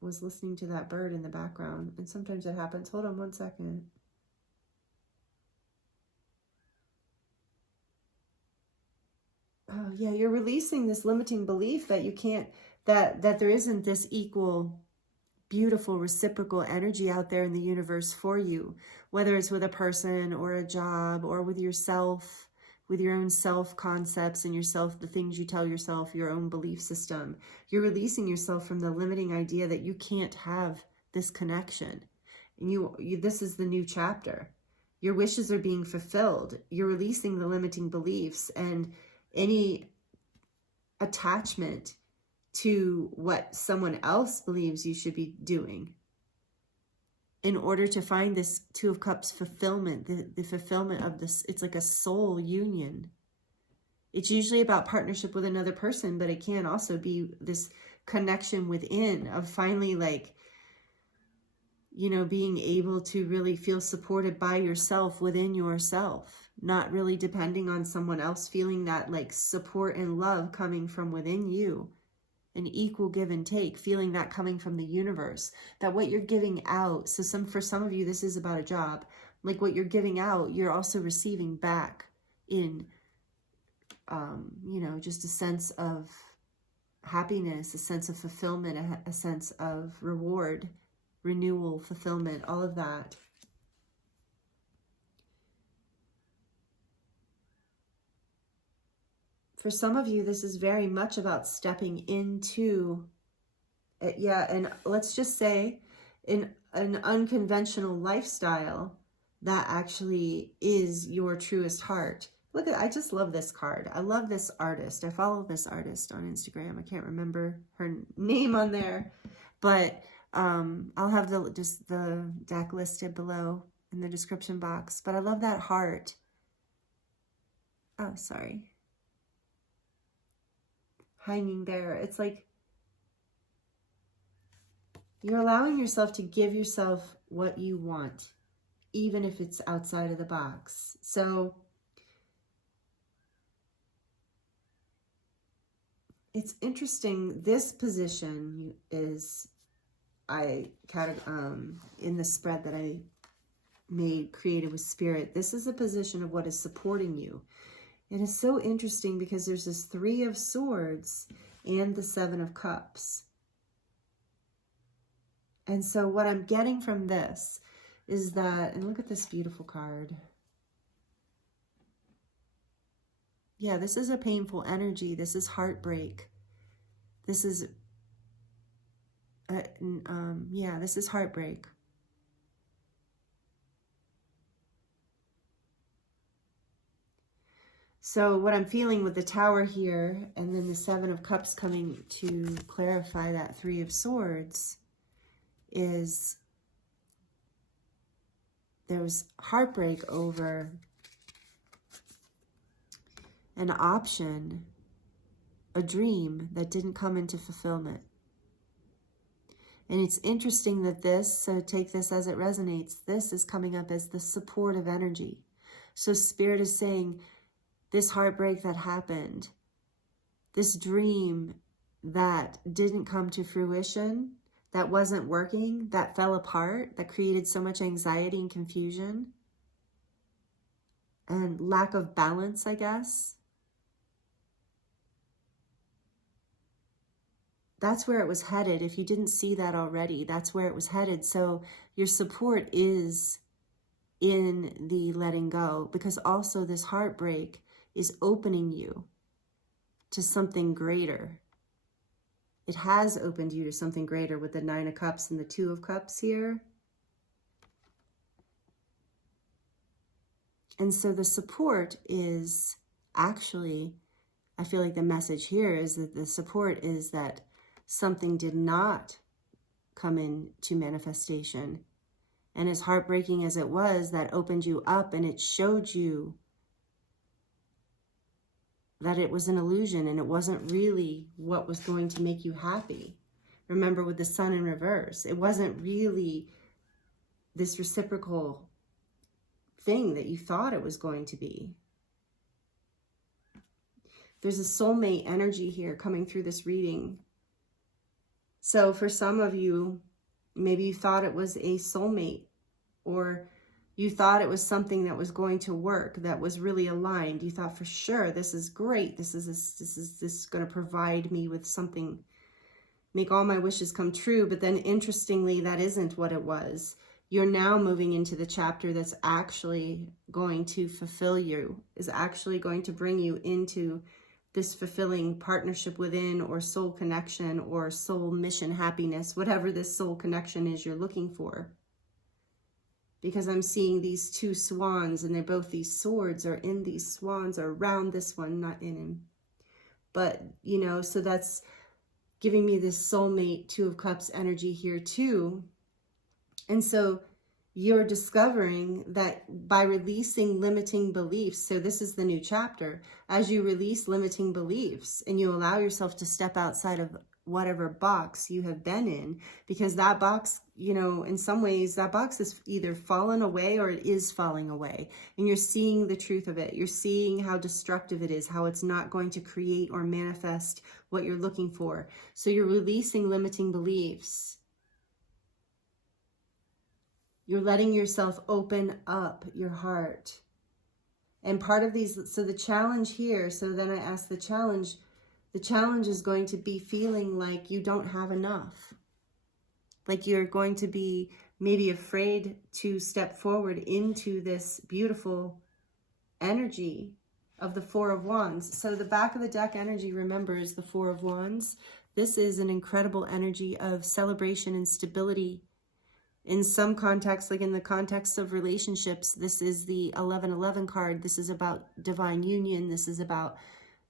was listening to that bird in the background, and sometimes it happens. Hold on one second. Oh yeah, you're releasing this limiting belief that you can't, that there isn't this equal, beautiful, reciprocal energy out there in the universe for you, whether it's with a person or a job or with yourself, with your own self concepts and yourself, the things you tell yourself, your own belief system. You're releasing yourself from the limiting idea that you can't have this connection. And you this is the new chapter. Your wishes are being fulfilled. You're releasing the limiting beliefs and any attachment to what someone else believes you should be doing in order to find this Two of Cups fulfillment, the fulfillment of this. It's like a soul union. It's usually about partnership with another person, but it can also be this connection within of finally, like, you know, being able to really feel supported by yourself within yourself, not really depending on someone else, feeling that like support and love coming from within you, an equal give and take, feeling that coming from the universe, that what you're giving out. So for some of you, this is about a job, like what you're giving out, you're also receiving back in, you know, just a sense of happiness, a sense of fulfillment, a sense of reward, renewal, fulfillment, all of that. For some of you, this is very much about stepping into, and let's just say in an unconventional lifestyle that actually is your truest heart. Look at, I just love this card. I love this artist. I follow this artist on Instagram. I can't remember her name on there, but I'll have just the deck listed below in the description box. But I love that heart. Oh, sorry. Hanging there. It's like you're allowing yourself to give yourself what you want, even if it's outside of the box. So it's interesting. This position is, in the spread that I created with Spirit, this is a position of what is supporting you. It is so interesting because there's this Three of Swords and the Seven of Cups. And so what I'm getting from this is that, and look at this beautiful card. Yeah, this is a painful energy. This is heartbreak. This is, yeah, this is heartbreak. So what I'm feeling with the Tower here, and then the Seven of Cups coming to clarify that Three of Swords, is there's heartbreak over an option, a dream that didn't come into fulfillment. And it's interesting that this, so take this as it resonates, this is coming up as the supportive energy. So Spirit is saying, this heartbreak that happened, this dream that didn't come to fruition, that wasn't working, that fell apart, that created so much anxiety and confusion and lack of balance, I guess. That's where it was headed. If you didn't see that already, that's where it was headed. So your support is in the letting go, because also this heartbreak is opening you to something greater. It has opened you to something greater with the Nine of Cups and the Two of Cups here. And so the support is actually, I feel like the message here is that the support is that something did not come into manifestation. And as heartbreaking as it was, that opened you up and it showed you that it was an illusion and it wasn't really what was going to make you happy. Remember, with the sun in reverse, it wasn't really this reciprocal thing that you thought it was going to be. There's a soulmate energy here coming through this reading. So for some of you, maybe you thought it was a soulmate, or you thought it was something that was going to work, that was really aligned. You thought, for sure, this is great. This is going to provide me with something, make all my wishes come true. But then interestingly, that isn't what it was. You're now moving into the chapter that's actually going to fulfill you, is actually going to bring you into this fulfilling partnership within, or soul connection, or soul mission happiness, whatever this soul connection is you're looking for. Because I'm seeing these two swans, and they're both, these swords are in these swans, or around this one, not in him. But, you know, so that's giving me this soulmate, Two of Cups energy here too. And so you're discovering that by releasing limiting beliefs, so this is the new chapter, as you release limiting beliefs and you allow yourself to step outside of whatever box you have been in, because that box, you know, in some ways that box is either fallen away or it is falling away, and you're seeing the truth of it. You're seeing how destructive it is, how it's not going to create or manifest what you're looking for. So you're releasing limiting beliefs. You're letting yourself open up your heart. And part of these, so the challenge here, so then I ask the challenge is going to be feeling like you don't have enough. Like you're going to be maybe afraid to step forward into this beautiful energy of the Four of Wands. So the back of the deck energy, remember, is the Four of Wands. This is an incredible energy of celebration and stability. In some contexts, like in the context of relationships, this is the 1111 card. This is about divine union. This is about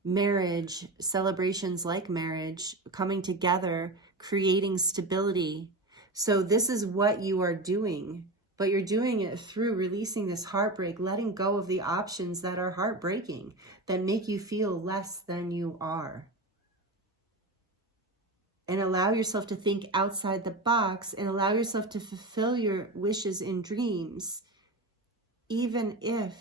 marriage, celebrations like marriage, coming together, creating stability. So this is what you are doing, but you're doing it through releasing this heartbreak, letting go of the options that are heartbreaking, that make you feel less than you are. And allow yourself to think outside the box, and allow yourself to fulfill your wishes and dreams, even if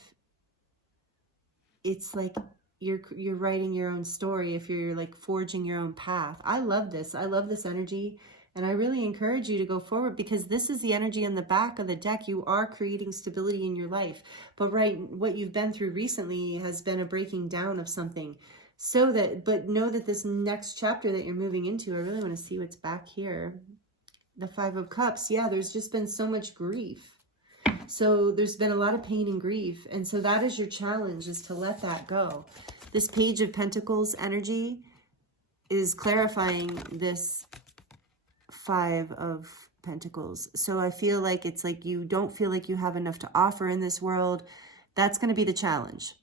it's like you're writing your own story, if you're like forging your own path. I love this. I love this energy, and I really encourage you to go forward, because this is the energy on the back of the deck. You are creating stability in your life, but what you've been through recently has been a breaking down of something. So that, but know that this next chapter that you're moving into, I really want to see what's back here. The Five of Cups. Yeah, there's just been so much grief. So there's been a lot of pain and grief. And so that is your challenge, is to let that go. This Page of Pentacles energy is clarifying this Five of Pentacles. So I feel like it's like you don't feel like you have enough to offer in this world. That's going to be the challenge.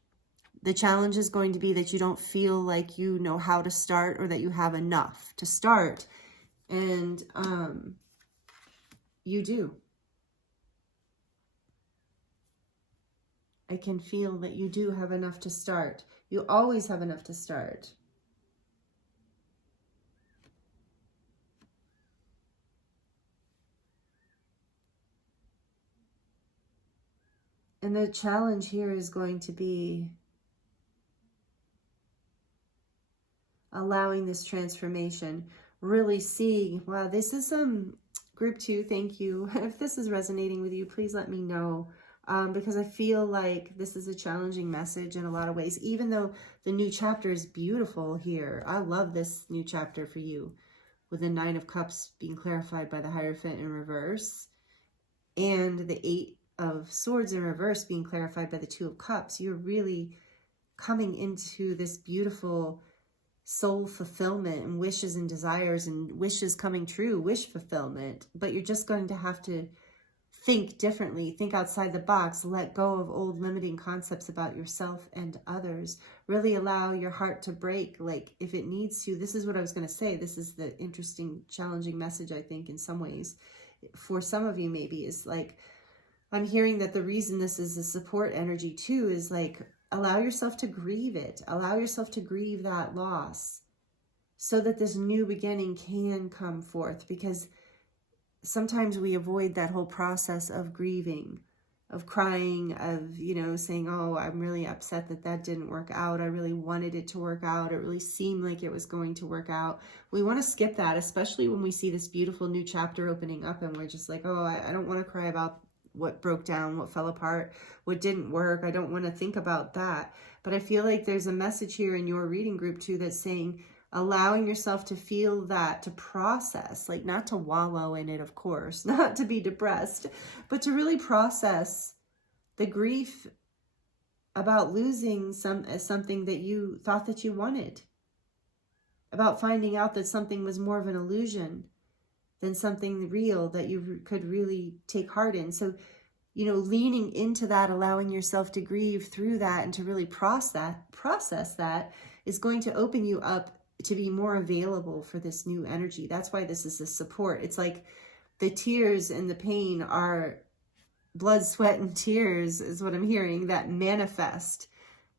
The challenge is going to be that you don't feel like you know how to start, or that you have enough to start. And you do. I can feel that you do have enough to start. You always have enough to start. And the challenge here is going to be allowing this transformation, really seeing, wow, this is group 2, thank you. If this is resonating with you, please let me know, because I feel like this is a challenging message in a lot of ways, even though the new chapter is beautiful here. I love this new chapter for you, with the Nine of Cups being clarified by the Hierophant in reverse, and the Eight of Swords in reverse being clarified by the Two of Cups. You're really coming into this beautiful soul fulfillment, and wishes and desires and wishes coming true, wish fulfillment. But you're just going to have to think differently, think outside the box, let go of old limiting concepts about yourself and others. Really allow your heart to break, like if it needs to. This is what I was going to say. This is the interesting, challenging message, I think, in some ways. For some of you, maybe, is like, I'm hearing that the reason this is a support energy too is like, allow yourself to grieve it. Allow yourself to grieve that loss so that this new beginning can come forth, because sometimes we avoid that whole process of grieving, of crying, of, you know, saying, oh, I'm really upset that that didn't work out. I really wanted it to work out. It really seemed like it was going to work out. We want to skip that, especially when we see this beautiful new chapter opening up and we're just like, oh, I don't want to cry about what broke down, what fell apart, what didn't work. I don't want to think about that. But I feel like there's a message here in your reading group too that's saying, allowing yourself to feel that, to process, like not to wallow in it, of course, not to be depressed, but to really process the grief about losing something that you thought that you wanted, about finding out that something was more of an illusion than something real that you could really take heart in. So, you know, leaning into that, allowing yourself to grieve through that and to really process that is going to open you up to be more available for this new energy. That's why this is a support. It's like the tears and the pain are blood, sweat, and tears is what I'm hearing, that manifest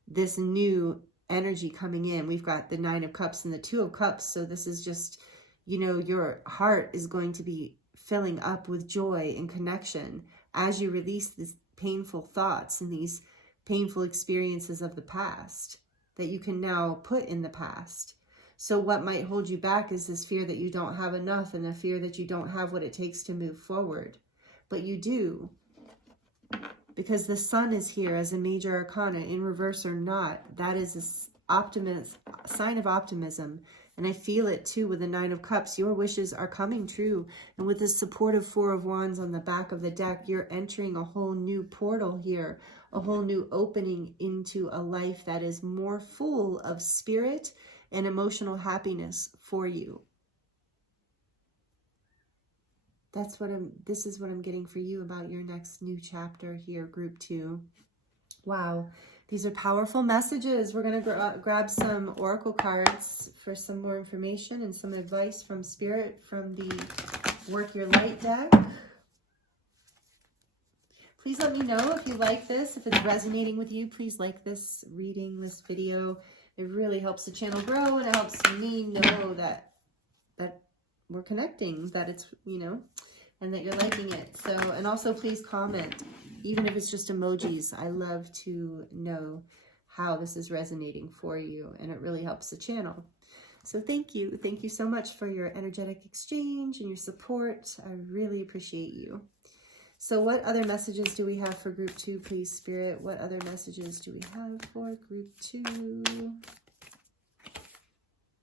this new energy coming in. We've got the 9 of Cups and the 2 of Cups. So this is just, you know, your heart is going to be filling up with joy and connection as you release these painful thoughts and these painful experiences of the past that you can now put in the past. So what might hold you back is this fear that you don't have enough and the fear that you don't have what it takes to move forward. But you do, because the sun is here as a major arcana, in reverse or not. That is a sign of optimism. And I feel it too with the 9 of Cups. Your wishes are coming true. And with this supportive 4 of Wands on the back of the deck, you're entering a whole new portal here, a whole new opening into a life that is more full of spirit and emotional happiness for you. This is what I'm getting for you about your next new chapter here, group 2. Wow, these are powerful messages. We're going to grab some oracle cards for some more information and some advice from Spirit from the Work Your Light deck. Please let me know if you like this, if it's resonating with you. Please like this reading, this video. It really helps the channel grow, and it helps me know that we're connecting, that it's, you know, and that you're liking it. So, and also please comment, even if it's just emojis. I love to know how this is resonating for you, and it really helps the channel. So thank you. Thank you so much for your energetic exchange and your support. I really appreciate you. So what other messages do we have for group 2, please, Spirit? What other messages do we have for group 2?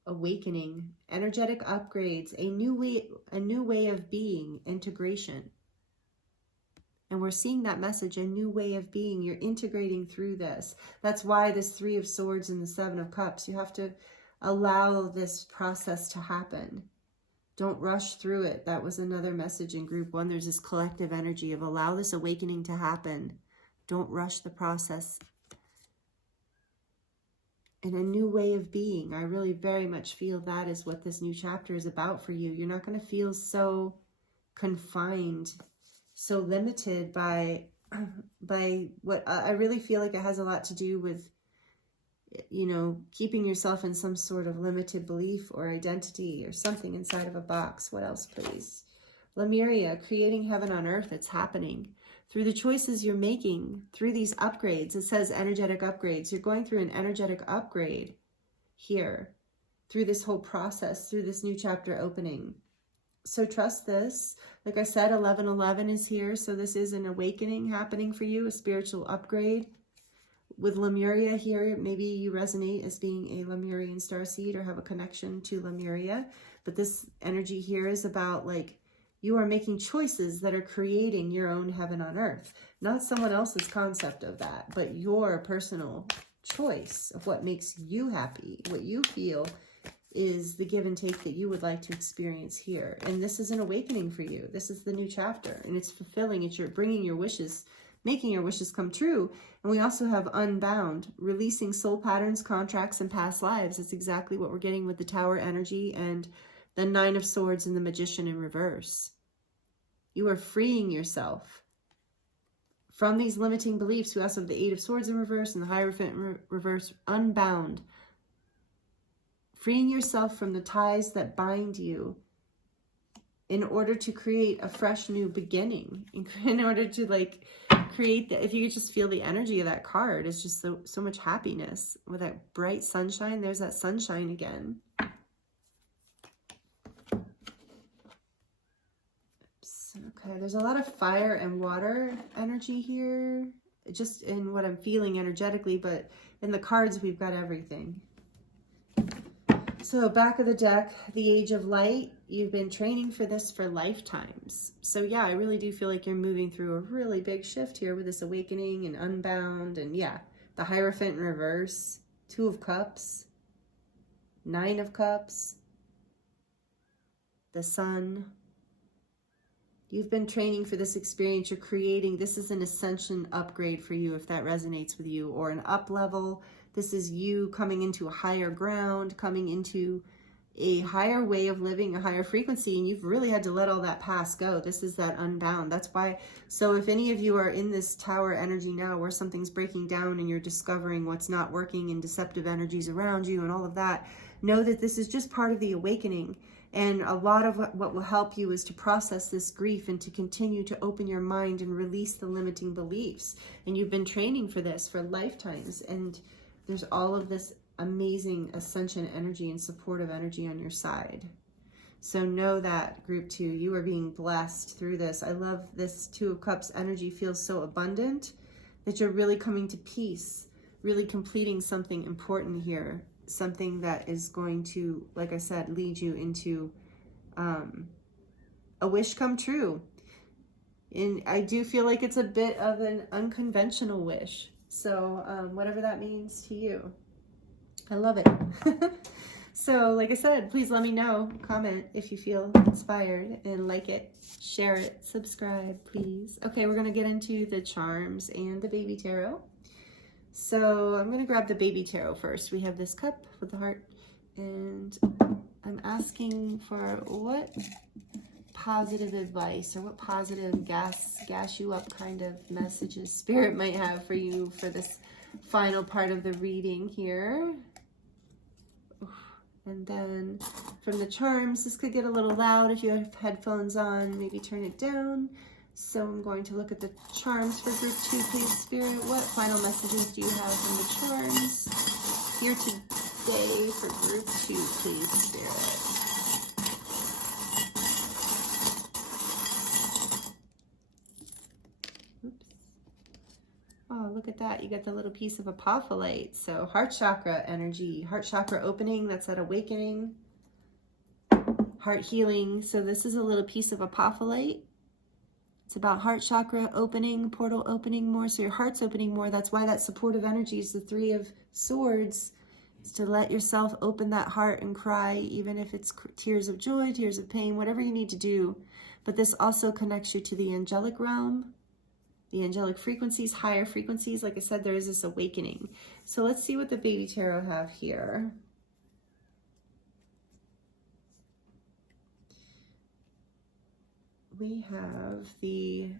Awakening, energetic upgrades, a new way of being, integration. And we're seeing that message, a new way of being. You're integrating through this. That's why this 3 of Swords and the 7 of Cups. You have to allow this process to happen. Don't rush through it. That was another message in group 1. There's this collective energy of allow this awakening to happen. Don't rush the process. And a new way of being. I really very much feel that is what this new chapter is about for you. You're not going to feel so confined, so limited by what I really feel like it has a lot to do with, you know, keeping yourself in some sort of limited belief or identity or something inside of a box. What else, please? Lemuria, creating heaven on earth. It's happening through the choices you're making, through these upgrades. It says energetic upgrades. You're going through an energetic upgrade here through this whole process, through this new chapter opening. So trust this. Like I said, 1111 is here. So this is an awakening happening for you, a spiritual upgrade. With Lemuria here, maybe you resonate as being a Lemurian starseed or have a connection to Lemuria. But this energy here is about, like, you are making choices that are creating your own heaven on earth. Not someone else's concept of that, but your personal choice of what makes you happy, what you feel is the give and take that you would like to experience here. And this is an awakening for you. This is the new chapter, and it's fulfilling. It's your bringing your wishes, making your wishes come true. And we also have unbound, releasing soul patterns, contracts, and past lives. It's exactly what we're getting with the Tower energy and the 9 of Swords and the Magician in reverse. You are freeing yourself from these limiting beliefs. We also have the Eight of Swords in reverse and the Hierophant in reverse. Unbound. Freeing yourself from the ties that bind you in order to create a fresh new beginning. In order to like create if you could just feel the energy of that card, it's just so much happiness with that bright sunshine. There's that sunshine again. Okay, there's a lot of fire and water energy here, just in what I'm feeling energetically, but in the cards, we've got everything. So back of the deck, the Age of Light. You've been training for this for lifetimes. So yeah, I really do feel like you're moving through a really big shift here with this awakening and unbound. And yeah, the Hierophant in reverse, Two of Cups, Nine of Cups, the Sun. You've been training for this experience. You're creating. This is an ascension upgrade for you if that resonates with you, or an up level. This is you coming into a higher ground, coming into a higher way of living, a higher frequency, and you've really had to let all that past go. This is that unbound. That's why. So if any of you are in this tower energy now where something's breaking down and you're discovering what's not working and deceptive energies around you and all of that, know that this is just part of the awakening. And a lot of what will help you is to process this grief and to continue to open your mind and release the limiting beliefs. And you've been training for this for lifetimes. And there's all of this amazing ascension energy and supportive energy on your side. So know that, group 2, you are being blessed through this. I love this Two of Cups energy. Feels so abundant that you're really coming to peace, really completing something important here. Something that is going to, like I said, lead you into a wish come true. And I do feel like it's a bit of an unconventional wish. So whatever that means to you. I love it. So like I said, please let me know, comment if you feel inspired, and like it, share it, subscribe, please. Okay, we're going to get into the charms and the baby tarot. So I'm going to grab the baby tarot first. We have this cup with the heart, and I'm asking for what positive advice or what positive gas you up kind of messages Spirit might have for you for this final part of the reading here. And then from the charms, this could get a little loud if you have headphones on, maybe turn it down. So I'm going to look at the charms for group 2, please, Spirit. What final messages do you have from the charms here today for group 2, please, Spirit? Oops. Oh, look at that. You get the little piece of apophyllite. So heart chakra energy, heart chakra opening, that's that awakening, heart healing. So this is a little piece of apophyllite. It's about heart chakra opening, portal opening more, so your heart's opening more. That's why that supportive energy is the Three of Swords, is to let yourself open that heart and cry, even if it's tears of joy, tears of pain, whatever you need to do. But this also connects you to the angelic realm, the angelic frequencies, higher frequencies. Like I said, there is this awakening. So let's see what the baby tarot have here. We have the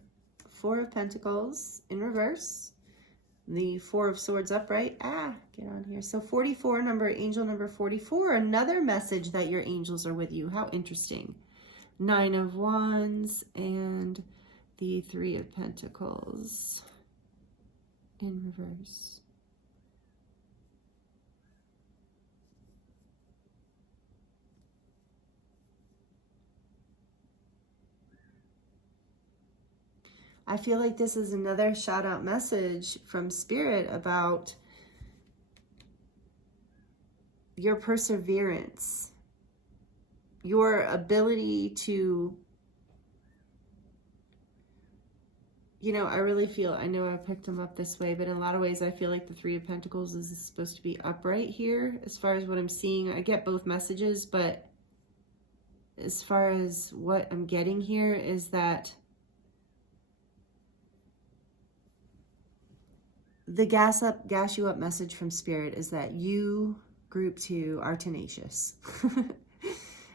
Four of Pentacles in reverse, the Four of Swords upright. Get on here. So 44, angel number 44, another message that your angels are with you. How interesting. Nine of Wands and the Three of Pentacles in reverse. I feel like this is another shout out message from Spirit about your perseverance, your ability to, I really feel, I know I picked them up this way, but in a lot of ways I feel like the Three of Pentacles is supposed to be upright here as far as what I'm seeing. I get both messages, but as far as what I'm getting here is that the gas you up message from Spirit is that you, group 2, are tenacious.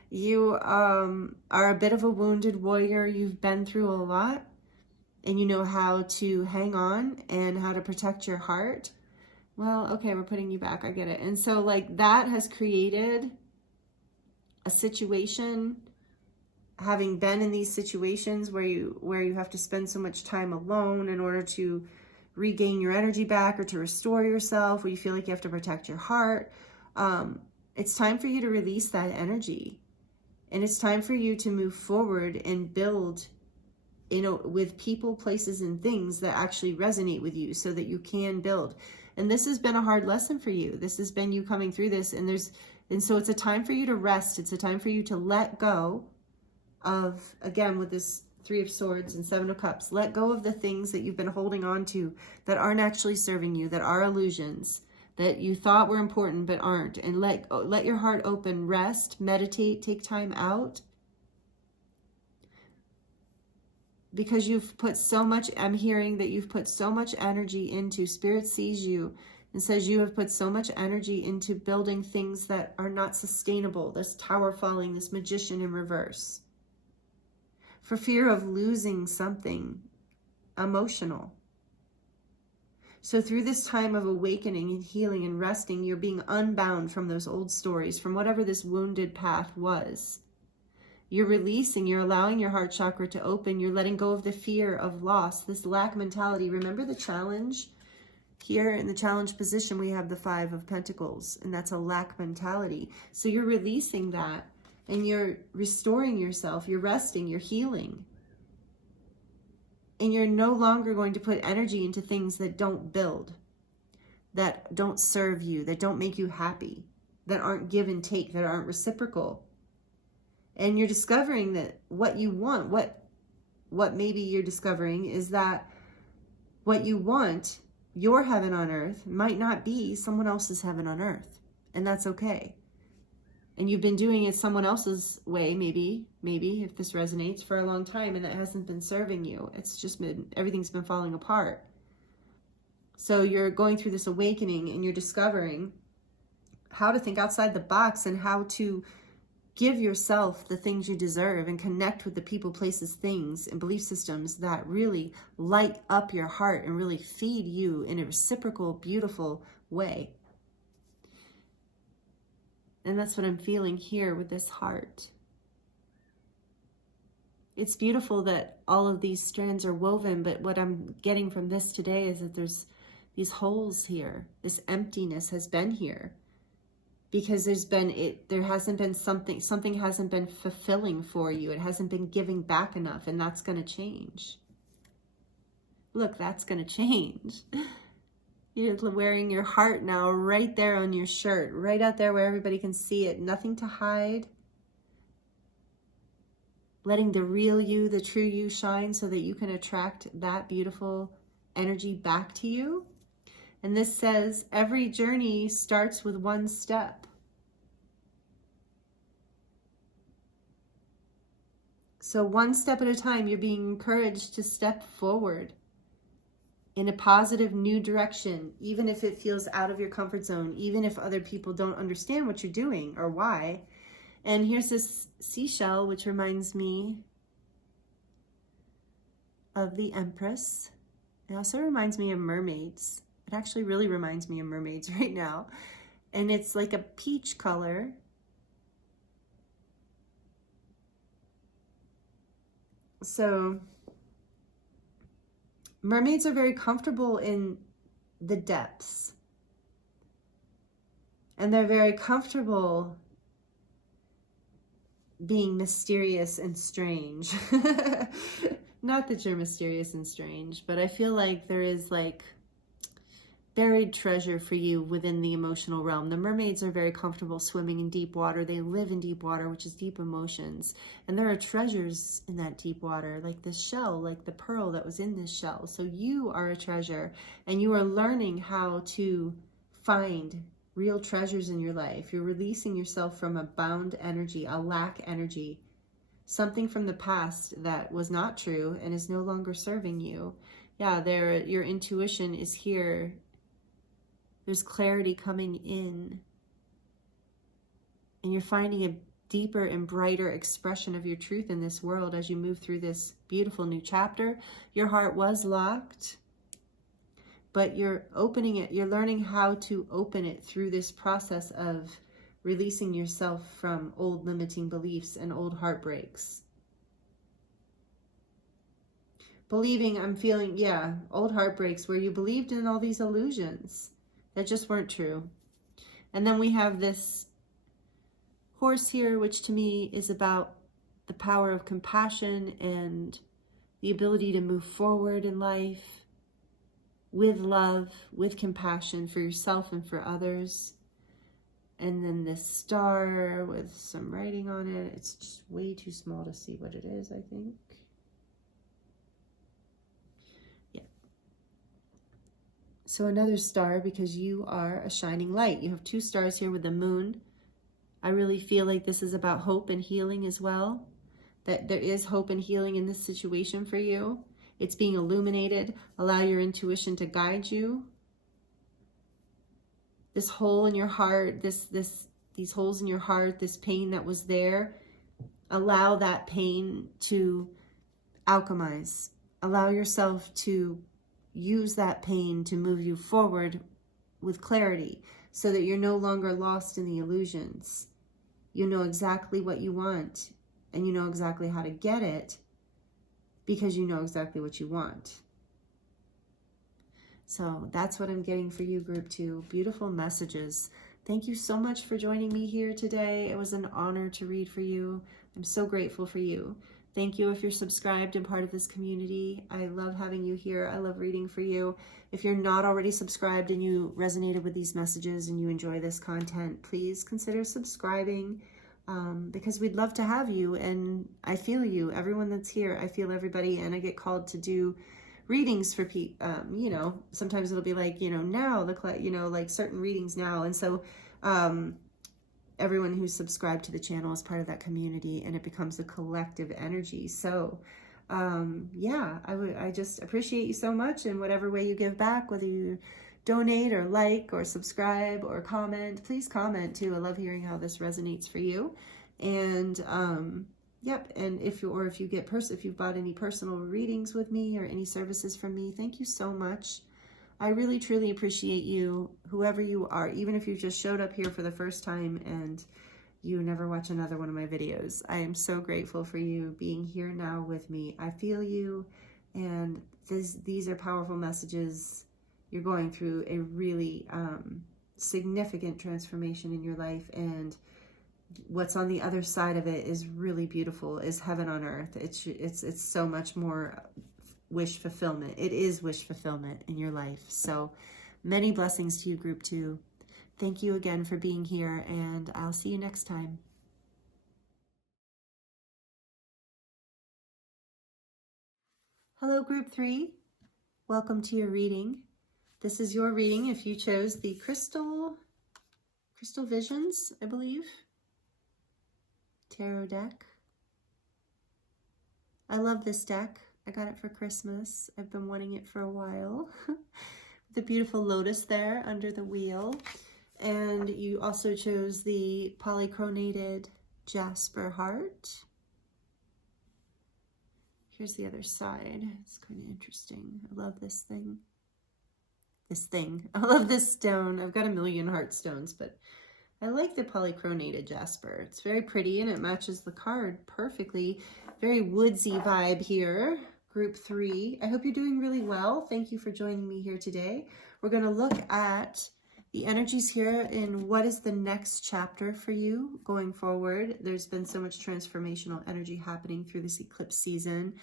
You are a bit of a wounded warrior. You've been through a lot. and you know how to hang on and how to protect your heart, well, okay, we're putting you back. I get it. And so like that has created a situation, having been in these situations where you have to spend so much time alone in order to regain your energy back or to restore yourself, where you feel like you have to protect your heart. It's time for you to release that energy. And it's time for you to move forward and build with people, places, and things that actually resonate with you so that you can build. And this has been a hard lesson for you. This has been you coming through this. And so it's a time for you to rest. It's a time for you to let go of, again, with this 3 of Swords and 7 of Cups, let go of the things that you've been holding on to that aren't actually serving you, that are illusions, that you thought were important but aren't. And let your heart open, rest, meditate, take time out. Because you've put so much, I'm hearing that you've put so much energy into, Spirit sees you and says you have put so much energy into building things that are not sustainable. This tower falling, this Magician in reverse. For fear of losing something emotional. So through this time of awakening and healing and resting, you're being unbound from those old stories, from whatever this wounded path was. You're releasing, you're allowing your heart chakra to open. You're letting go of the fear of loss, this lack mentality. Remember the challenge? Here in the challenge position, we have the 5 of Pentacles, and that's a lack mentality. So you're releasing that, and you're restoring yourself. You're resting, you're healing. And you're no longer going to put energy into things that don't build, that don't serve you, that don't make you happy, that aren't give and take, that aren't reciprocal. And you're discovering that what you want, what maybe you're discovering is that what you want, your heaven on earth, might not be someone else's heaven on earth. And that's okay. And you've been doing it someone else's way, maybe, if this resonates, for a long time, and that hasn't been serving you. It's just been, everything's been falling apart. So you're going through this awakening, and you're discovering how to think outside the box and how to give yourself the things you deserve and connect with the people, places, things, and belief systems that really light up your heart and really feed you in a reciprocal, beautiful way. And that's what I'm feeling here with this heart. It's beautiful that all of these strands are woven, but what I'm getting from this today is that there's these holes here. This emptiness has been here. Because there hasn't been something hasn't been fulfilling for you. It hasn't been giving back enough, and that's going to change. Look, that's going to change. You're wearing your heart now right there on your shirt, right out there where everybody can see it. Nothing to hide. Letting the real you, the true you shine so that you can attract that beautiful energy back to you. And this says, every journey starts with one step. So one step at a time, you're being encouraged to step forward in a positive new direction, even if it feels out of your comfort zone, even if other people don't understand what you're doing or why. And here's this seashell, which reminds me of the Empress. It also reminds me of mermaids. It actually really reminds me of mermaids right now. And it's like a peach color. So mermaids are very comfortable in the depths. And they're very comfortable being mysterious and strange. Not that you're mysterious and strange, but I feel like there is like buried treasure for you within the emotional realm. The mermaids are very comfortable swimming in deep water. They live in deep water, which is deep emotions. And there are treasures in that deep water, like this shell, like the pearl that was in this shell. So you are a treasure, and you are learning how to find real treasures in your life. You're releasing yourself from a bound energy, a lack energy, something from the past that was not true and is no longer serving you. Yeah, your intuition is here. There's clarity coming in, and you're finding deeper and brighter expression of your truth in this world as you move through this beautiful new chapter. Your heart was locked, but you're opening it. You're learning how to open it through this process of releasing yourself from old limiting beliefs and old heartbreaks. Believing, I'm feeling, yeah, old heartbreaks where you believed in all these illusions that just weren't true. And then we have this horse here, which to me is about the power of compassion and the ability to move forward in life with love, with compassion for yourself and for others. And then this star with some writing on it. It's just way too small to see what it is, I think. Yeah. So another star, because you are a shining light. You have two stars here with the moon. I really feel like this is about hope and healing as well. That there is hope and healing in this situation for you. It's being illuminated. Allow your intuition to guide you. This hole in your heart, these holes in your heart, this pain that was there, allow that pain to alchemize. Allow yourself to use that pain to move you forward with clarity so that you're no longer lost in the illusions. You know exactly what you want and you know exactly how to get it because you know exactly what you want. So that's what I'm getting for you, Group 2. Beautiful messages. Thank you so much for joining me here today. It was an honor to read for you. I'm so grateful for you. Thank you if you're subscribed and part of this community. I love having you here. I love reading for you. If you're not already subscribed and you resonated with these messages and you enjoy this content, please consider subscribing because we'd love to have you. And I feel you. Everyone that's here, I feel everybody. And I get called to do readings for people, you know, sometimes it'll be like, you know, now, like certain readings now. And so everyone who's subscribed to the channel is part of that community and it becomes a collective energy. So yeah, I just appreciate you so much in whatever way you give back, whether you donate or like or subscribe or comment. Please comment too. I love hearing how this resonates for you. And yep, and if you've bought any personal readings with me or any services from me, thank you so much. I really truly appreciate you, whoever you are, even if you just showed up here for the first time and you never watch another one of my videos. I am so grateful for you being here now with me. I feel you, and these are powerful messages. You're going through a really significant transformation in your life, and what's on the other side of it is really beautiful, is heaven on earth. It's so much more wish fulfillment. It is wish fulfillment in your life. So many blessings to you, Group 2. Thank you again for being here, and I'll see you next time. Hello, Group 3. Welcome to your reading. This is your reading if you chose the Crystal Visions, I believe, tarot deck. I love this deck. I got it for Christmas. I've been wanting it for a while. The beautiful lotus there under the wheel. And you also chose the Poly-Chromated Jasper heart. Here's the other side. It's kind of interesting. I love this thing. I love this stone. I've got a million heart stones, but I like the Poly-Chromated Jasper. It's very pretty and it matches the card perfectly. Very woodsy vibe here. Group 3. I hope you're doing really well. Thank you for joining me here today. We're going to look at the energies here in what is the next chapter for you going forward. There's been so much transformational energy happening through this eclipse season.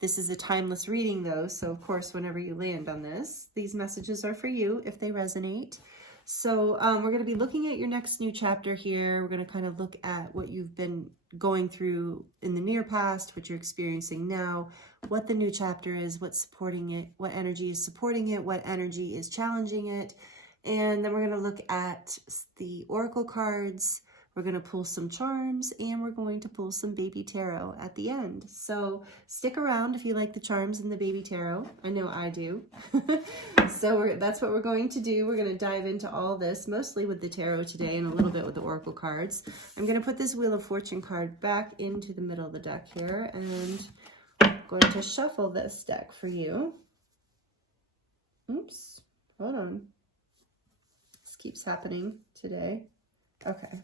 This is a timeless reading though, so of course whenever you land on this, these messages are for you if they resonate. So we're going to be looking at your next new chapter here. We're going to kind of look at what you've been going through in the near past, what you're experiencing now, what the new chapter is, what's supporting it, what energy is supporting it, what energy is challenging it. And then we're going to look at the oracle cards. We're going to pull some charms, and we're going to pull some baby tarot at the end. So stick around if you like the charms and the baby tarot. I know I do. So that's what we're going to do. We're going to dive into all this, mostly with the tarot today and a little bit with the oracle cards. I'm going to put this Wheel of Fortune card back into the middle of the deck here, and I'm going to shuffle this deck for you. Oops, hold on. This keeps happening today. Okay.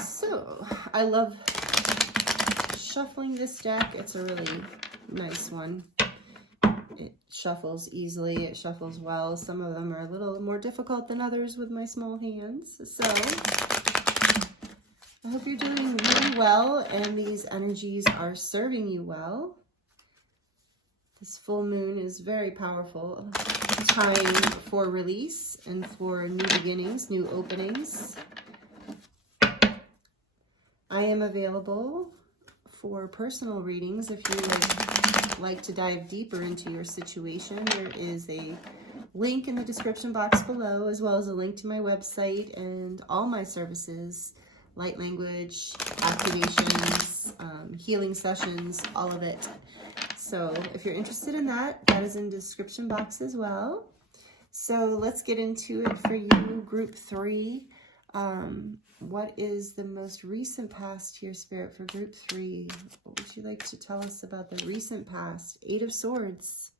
So, I love shuffling this deck. It's a really nice one. It shuffles easily. It shuffles well. Some of them are a little more difficult than others with my small hands. So, I hope you're doing really well and these energies are serving you well. This full moon is very powerful. Time for release and for new beginnings, new openings. I am available for personal readings if you would like to dive deeper into your situation. There is a link in the description box below, as well as a link to my website and all my services, light language, activations, healing sessions, all of it. So if you're interested in that, that is in the description box as well. So let's get into it for you, group 3. What is the most recent past here, Spirit, for group 3? What would you like to tell us about the recent past? 8 of Swords.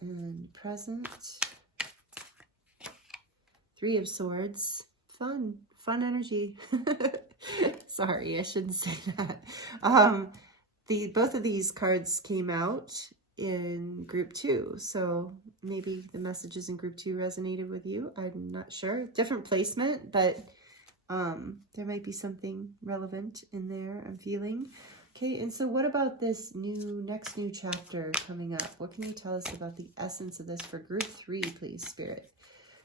And present. 3 of Swords. Fun energy. Sorry, I shouldn't say that. Both of these cards came out in group 2, so maybe the messages in group 2 resonated with you. I'm not sure. Different placement, but there might be something relevant in there, I'm feeling. Okay, and so what about this next new chapter coming up? What can you tell us about the essence of this for group 3, please, Spirit?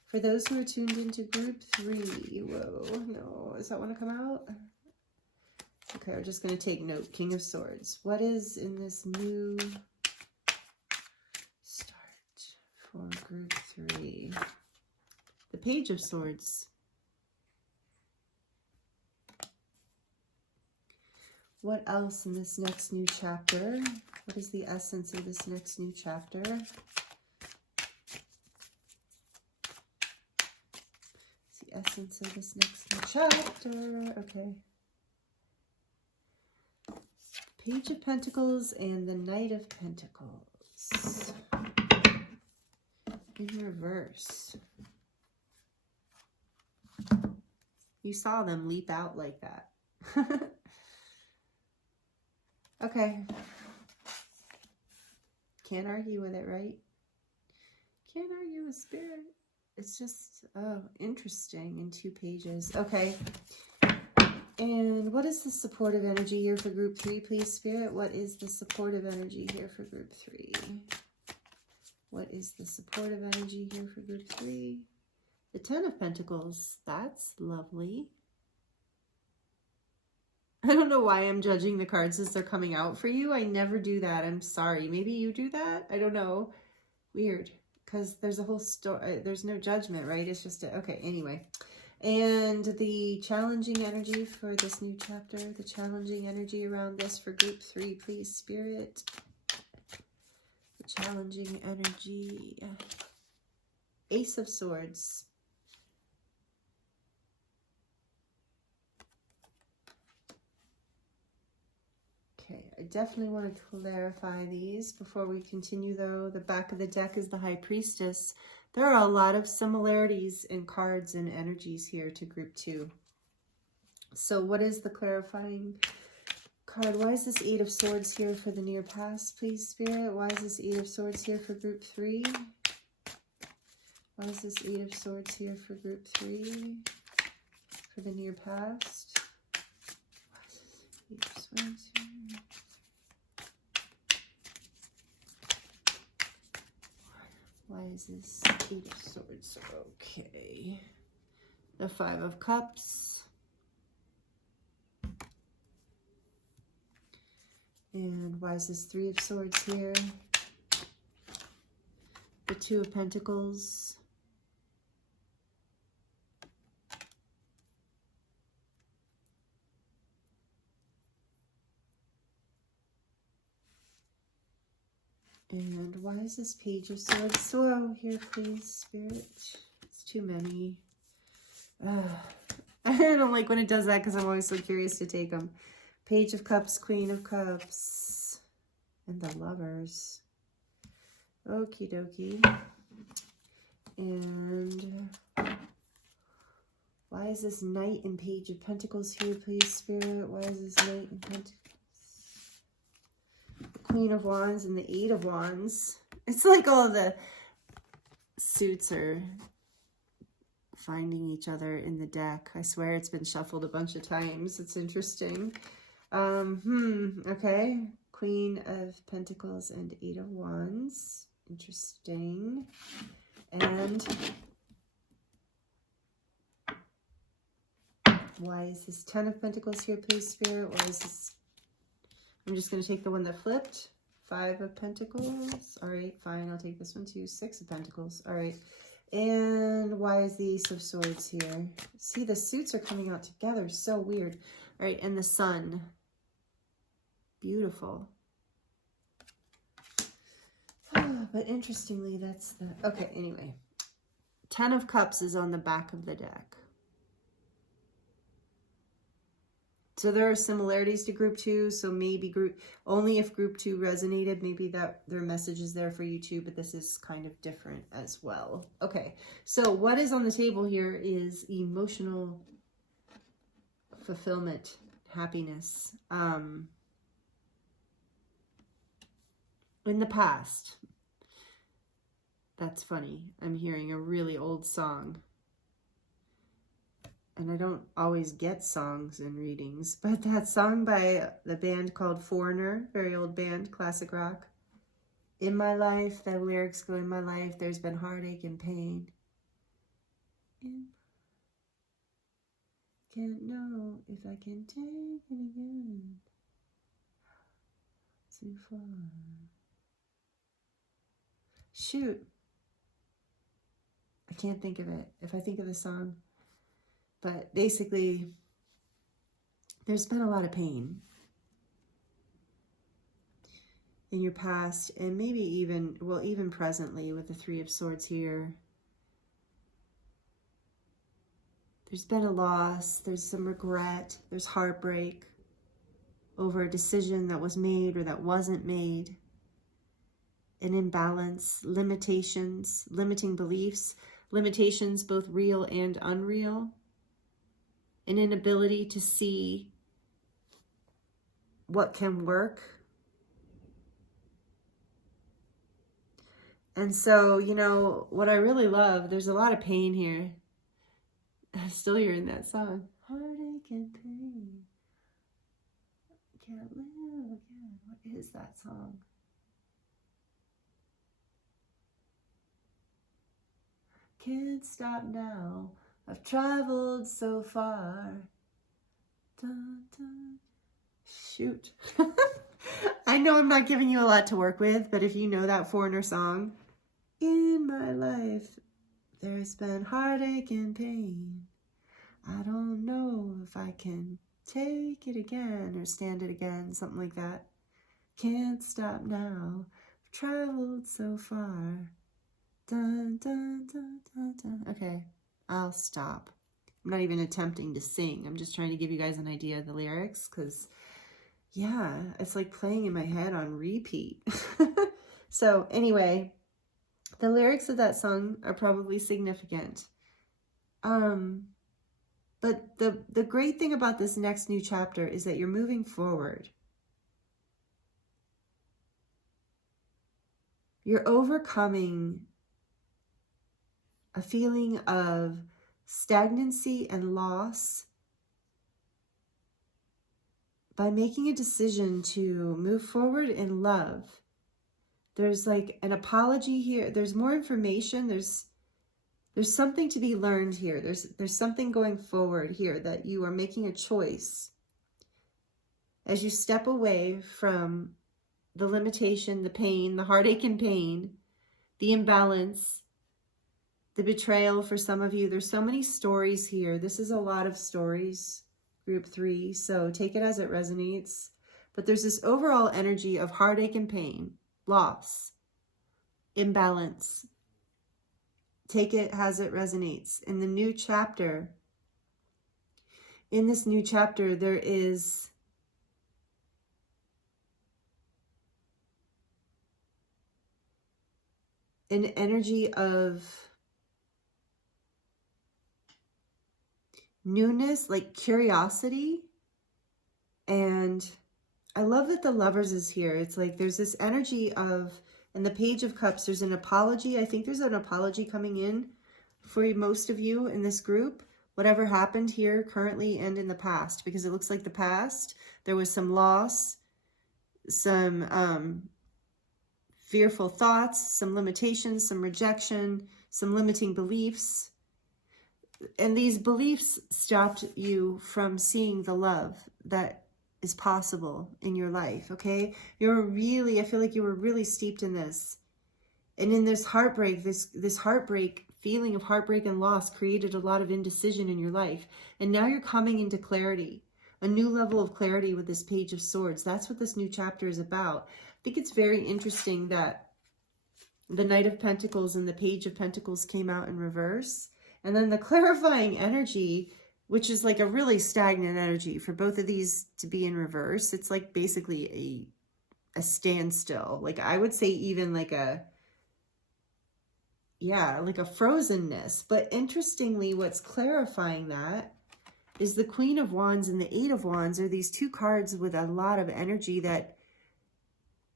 For those who are tuned into group 3, whoa, no, does that want to come out? Okay, we're just going to take note. King of Swords. What is in this new start for group 3? The Page of Swords. What else in this next new chapter? What is the essence of this next new chapter? The essence of this next new chapter. Okay. Page of Pentacles and the Knight of Pentacles. In reverse. You saw them leap out like that. Okay. Can't argue with it, right? Can't argue with Spirit. It's just, oh, interesting in 2 pages. Okay. And what is the supportive energy here for group 3, please, Spirit? What is the supportive energy here for group 3? What is the supportive energy here for group 3? The 10 of Pentacles. That's lovely. I don't know why I'm judging the cards as they're coming out for you. I never do that. I'm sorry. Maybe you do that? I don't know. Weird. Because there's a whole story. There's no judgment, right? It's just okay, anyway. And the challenging energy for this new chapter, the challenging energy around this for group 3, please, Spirit. The challenging energy. Ace of Swords. Okay, I definitely want to clarify these before we continue, though. The back of the deck is the High Priestess. There are a lot of similarities in cards and energies here to group 2. So what is the clarifying card? Why is this 8 of Swords here for the near past, please, Spirit? Why is this 8 of Swords here for group 3? Why is this 8 of Swords here for group 3? For the near past? Why is this 8 of Swords here? Why is this 8 of Swords? Okay. The 5 of Cups. And why is this 3 of Swords here? the Two of Pentacles. And why is this Page of Swords so here, please, Spirit? It's too many. I don't like when it does that because I'm always so curious to take them. Page of Cups, Queen of Cups, and the Lovers. Okie dokie. And why is this Knight and Page of Pentacles here, please, Spirit? Why is this Knight and Pentacles? The Queen of Wands and the Eight of Wands. It's like all the suits are finding each other in the deck. I swear it's been shuffled a bunch of times. It's interesting. Okay. Queen of Pentacles and Eight of Wands. Interesting. And why is this Ten of Pentacles here, please, Spirit? Why is this? I'm just going to take the one that flipped. Five of Pentacles. All right, fine. I'll take this one too. Six of Pentacles. All right. And why is the Ace of Swords here? See, the suits are coming out together. So weird. All right, and the Sun. Beautiful. But interestingly, that's the... Okay, anyway. Ten of Cups is on the back of the deck. So there are similarities to group 2. So maybe only if group 2 resonated, maybe that their message is there for you too, but this is kind of different as well. Okay, so what is on the table here is emotional fulfillment, happiness. In the past, that's funny. I'm hearing a really old song. And I don't always get songs in readings, but that song by the band called Foreigner, very old band, classic rock. In my life, the lyrics go, in my life, there's been heartache and pain. Can't know if I can take it again. Too far. Shoot. I can't think of it. If I think of the song. But basically, there's been a lot of pain in your past, and maybe even, well, even presently with the Three of Swords here. There's been a loss, there's some regret, there's heartbreak over a decision that was made or that wasn't made, an imbalance, limitations, limiting beliefs, limitations both real and unreal. An inability to see what can work. And so, you know, what I really love, there's a lot of pain here. I'm still hearing that song. Heartache and pain. Can't live again. What is that song? Can't stop now. I've traveled so far. Dun, dun. Shoot. I know I'm not giving you a lot to work with, but if you know that Foreigner song, in my life, there's been heartache and pain. I don't know if I can take it again or stand it again, something like that. Can't stop now. I've traveled so far. Dun, dun, dun, dun, dun. Okay. I'll stop. I'm not even attempting to sing. I'm just trying to give you guys an idea of the lyrics because, yeah, it's like playing in my head on repeat. So anyway, the lyrics of that song are probably significant. But the great thing about this next new chapter is that you're moving forward. You're overcoming a feeling of stagnancy and loss by making a decision to move forward in love. There's like an apology here. There's more information. There's something to be learned here. There's something going forward here that you are making a choice as you step away from the limitation, the pain, the heartache and pain, the imbalance, the betrayal for some of you. There's so many stories here. This is a lot of stories, group 3. So take it as it resonates. But there's this overall energy of heartache and pain, loss, imbalance. Take it as it resonates. In the new chapter, in this new chapter, there is an energy of newness, like curiosity. And I love that the Lovers is here. It's like there's this energy of, in the Page of Cups, there's an apology. I think there's an apology coming in for most of you in this group. Whatever happened here currently and in the past, because it looks like the past, there was some loss, some fearful thoughts, some limitations, some rejection, some limiting beliefs. And these beliefs stopped you from seeing the love that is possible in your life, okay? I feel like you were really steeped in this. And in this heartbreak, this heartbreak, feeling of heartbreak and loss created a lot of indecision in your life. And now you're coming into clarity, a new level of clarity with this Page of Swords. That's what this new chapter is about. I think it's very interesting that the Knight of Pentacles and the Page of Pentacles came out in reverse. And then the clarifying energy, which is like a really stagnant energy for both of these to be in reverse. It's like basically a standstill. Like I would say even like a frozenness. But interestingly, what's clarifying that is the Queen of Wands and the Eight of Wands are these two cards with a lot of energy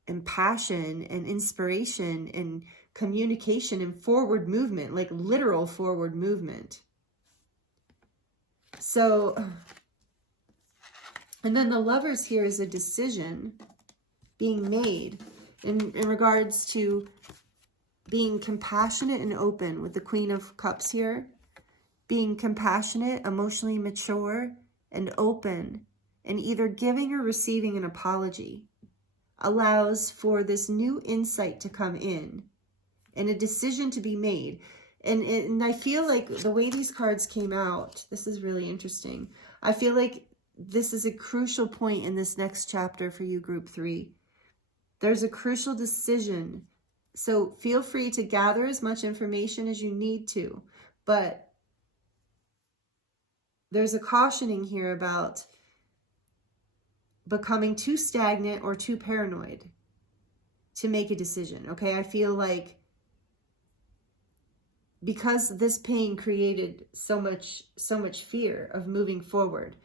and passion and inspiration and communication and forward movement, like literal forward movement. So, and then the Lovers here is a decision being made in regards to being compassionate and open with the Queen of Cups here. Being compassionate, emotionally mature, and open, and either giving or receiving an apology allows for this new insight to come in and a decision to be made. And I feel like the way these cards came out, this is really interesting. I feel like this is a crucial point in this next chapter for you, group 3. There's a crucial decision. So feel free to gather as much information as you need to, but there's a cautioning here about becoming too stagnant or too paranoid to make a decision, okay? I feel like because this pain created so much fear of moving forward,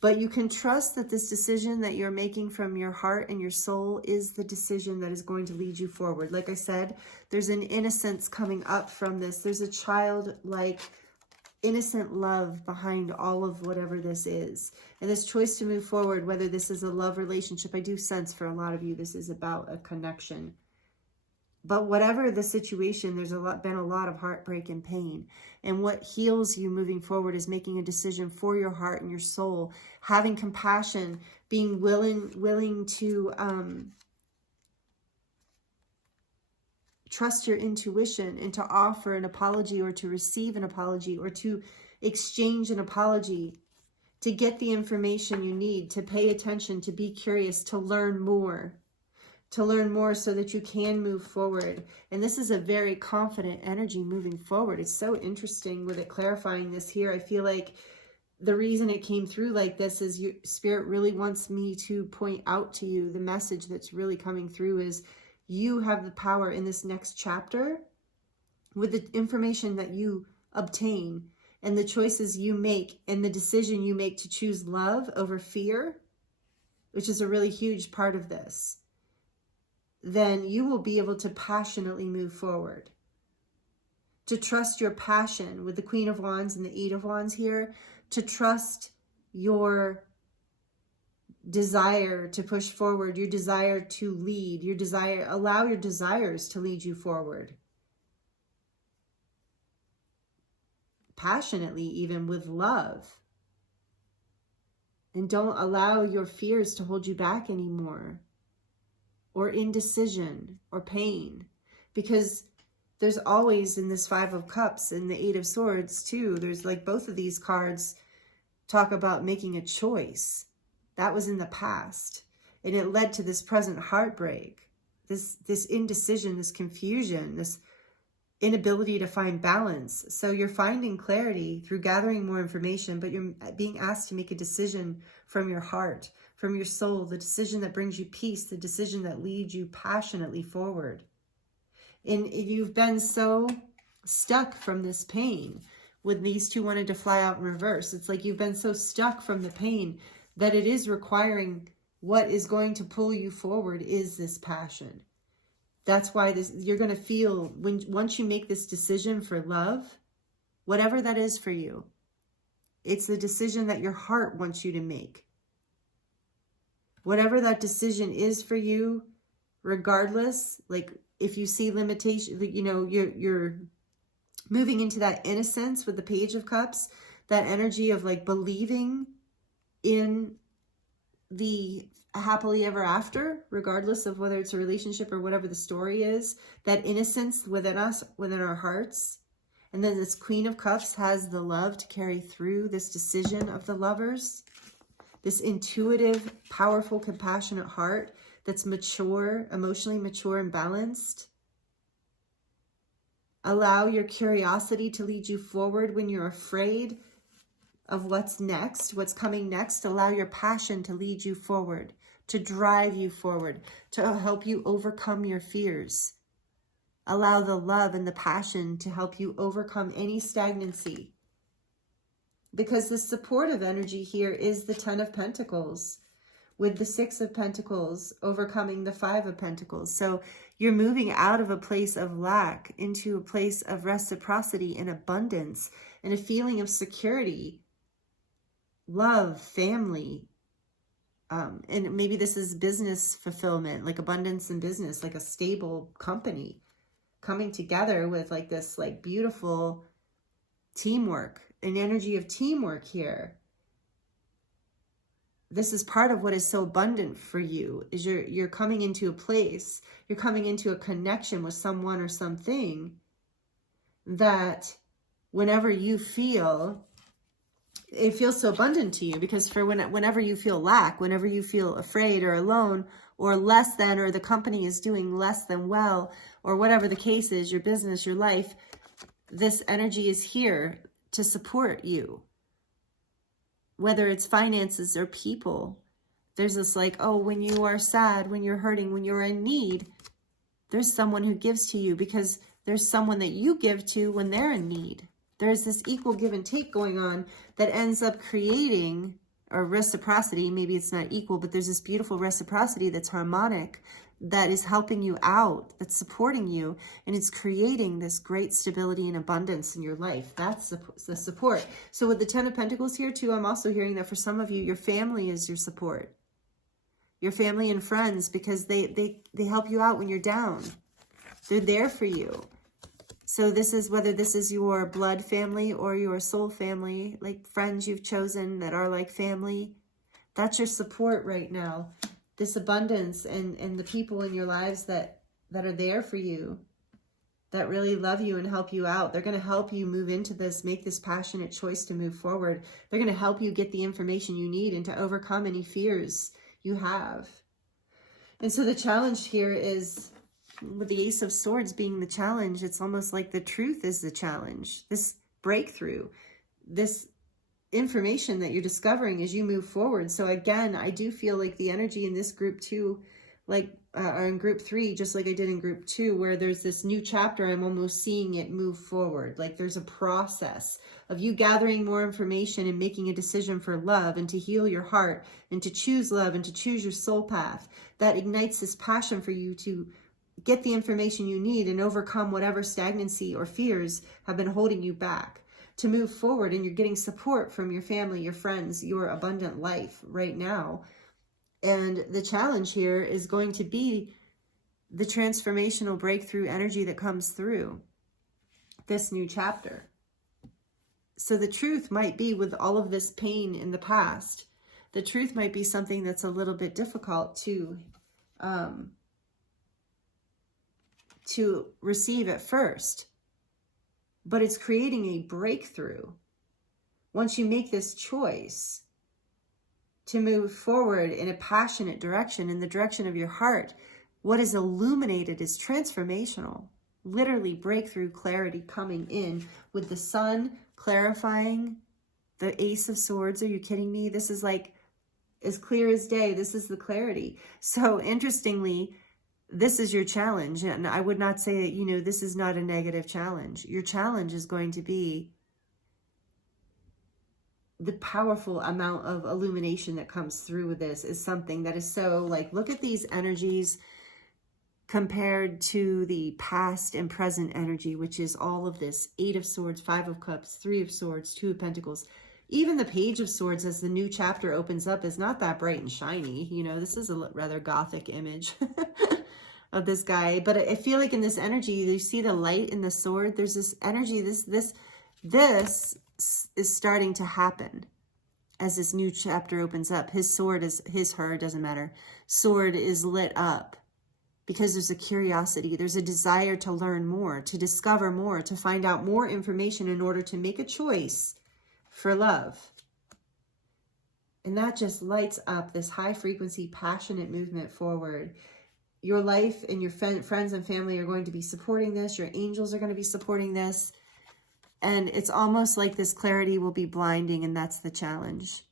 but you can trust that this decision that you're making from your heart and your soul is the decision that is going to lead you forward. Like I said, there's an innocence coming up from this. There's a childlike, innocent love behind all of whatever this is. And this choice to move forward, whether this is a love relationship, I do sense for a lot of you, this is about a connection. But whatever the situation, there's been a lot of heartbreak and pain. And what heals you moving forward is making a decision for your heart and your soul, having compassion, being willing to trust your intuition and to offer an apology or to receive an apology or to exchange an apology, to get the information you need, to pay attention, to be curious, to learn more so that you can move forward. And this is a very confident energy moving forward. It's so interesting with it clarifying this here. I feel like the reason it came through like this is Spirit really wants me to point out to you the message that's really coming through is you have the power in this next chapter with the information that you obtain and the choices you make and the decision you make to choose love over fear, which is a really huge part of this. Then you will be able to passionately move forward. To trust your passion with the Queen of Wands and the Eight of Wands here. To trust your desire to push forward, your desire to lead, allow your desires to lead you forward. Passionately, even with love. And don't allow your fears to hold you back anymore. Or indecision or pain, because there's always in this Five of Cups and the Eight of Swords too, there's like both of these cards talk about making a choice. That was in the past. And it led to this present heartbreak, this indecision, this confusion, this inability to find balance. So you're finding clarity through gathering more information, but you're being asked to make a decision from your heart, from your soul, the decision that brings you peace, the decision that leads you passionately forward. And you've been so stuck from this pain when these two wanted to fly out in reverse. It's like you've been so stuck from the pain that it is requiring what is going to pull you forward is this passion. That's why you're going to feel once you make this decision for love, whatever that is for you, it's the decision that your heart wants you to make. Whatever that decision is for you, regardless, like if you see limitation, you know, you're moving into that innocence with the Page of Cups, that energy of like believing in the happily ever after, regardless of whether it's a relationship or whatever the story is, that innocence within us, within our hearts. And then this Queen of Cups has the love to carry through this decision of the lovers, this intuitive, powerful, compassionate heart that's mature, emotionally mature and balanced. Allow your curiosity to lead you forward when you're afraid of what's next, what's coming next. Allow your passion to lead you forward, to drive you forward, to help you overcome your fears. Allow the love and the passion to help you overcome any stagnancy. Because the supportive energy here is the Ten of Pentacles, with the Six of Pentacles overcoming the Five of Pentacles. So you're moving out of a place of lack into a place of reciprocity and abundance and a feeling of security, love, family. And maybe this is business fulfillment, like abundance in business, like a stable company coming together with like this like beautiful teamwork, an energy of teamwork here. This is part of what is so abundant for you, is you're coming into a place, you're coming into a connection with someone or something that whenever you feel, it feels so abundant to you, because for whenever you feel lack, whenever you feel afraid or alone or less than, or the company is doing less than well, or whatever the case is, your business, your life, this energy is here to support you. Whether it's finances or people, there's this like, oh, when you are sad, when you're hurting, when you're in need, there's someone who gives to you, because there's someone that you give to when they're in need. There's this equal give and take going on that ends up creating a reciprocity. Maybe it's not equal, but there's this beautiful reciprocity that's harmonic, that is helping you out, that's supporting you, and it's creating this great stability and abundance in your life. That's the support. So with the Ten of Pentacles here too, I'm also hearing that for some of you, your family is your support. Your family and friends, because they help you out when you're down. They're there for you. So this is, whether this is your blood family or your soul family, like friends you've chosen that are like family, that's your support right now. This abundance and the people in your lives that are there for you, that really love you and help you out. They're going to help you move into this, make this passionate choice to move forward. They're going to help you get the information you need and to overcome any fears you have. And so the challenge here is, with the Ace of Swords being the challenge, it's almost like the truth is the challenge. This breakthrough, this information that you're discovering as you move forward. So again, I do feel like the energy in this group too, like in group 3, just like I did in group 2, where there's this new chapter, I'm almost seeing it move forward. Like there's a process of you gathering more information and making a decision for love and to heal your heart and to choose love and to choose your soul path. That ignites this passion for you to get the information you need and overcome whatever stagnancy or fears have been holding you back, to move forward. And you're getting support from your family, your friends, your abundant life right now. And the challenge here is going to be the transformational breakthrough energy that comes through this new chapter. So the truth might be, with all of this pain in the past, the truth might be something that's a little bit difficult to to receive at first, but it's creating a breakthrough. Once you make this choice to move forward in a passionate direction, in the direction of your heart, what is illuminated is transformational. Literally breakthrough clarity coming in with the sun clarifying the Ace of Swords. Are you kidding me? This is like as clear as day. This is the clarity. So interestingly, this is your challenge. And I would not say that, you know, this is not a negative challenge. Your challenge is going to be the powerful amount of illumination that comes through with this is something that is so like, look at these energies compared to the past and present energy, which is all of this 8 of Swords, 5 of Cups, 3 of Swords, 2 of Pentacles. Even the Page of Swords, as the new chapter opens up, is not that bright and shiny. You know, this is a rather gothic image of this guy. But I feel like in this energy, you see the light in the sword. There's this energy, this is starting to happen as this new chapter opens up. His sword is, her, doesn't matter. Sword is lit up because there's a curiosity. There's a desire to learn more, to discover more, to find out more information in order to make a choice for love. And that just lights up this high frequency, passionate movement forward. Your life and your friends and family are going to be supporting this. Your angels are going to be supporting this. And it's almost like this clarity will be blinding, and that's the challenge.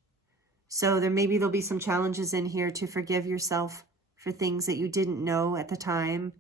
So there'll be some challenges in here to forgive yourself for things that you didn't know at the time,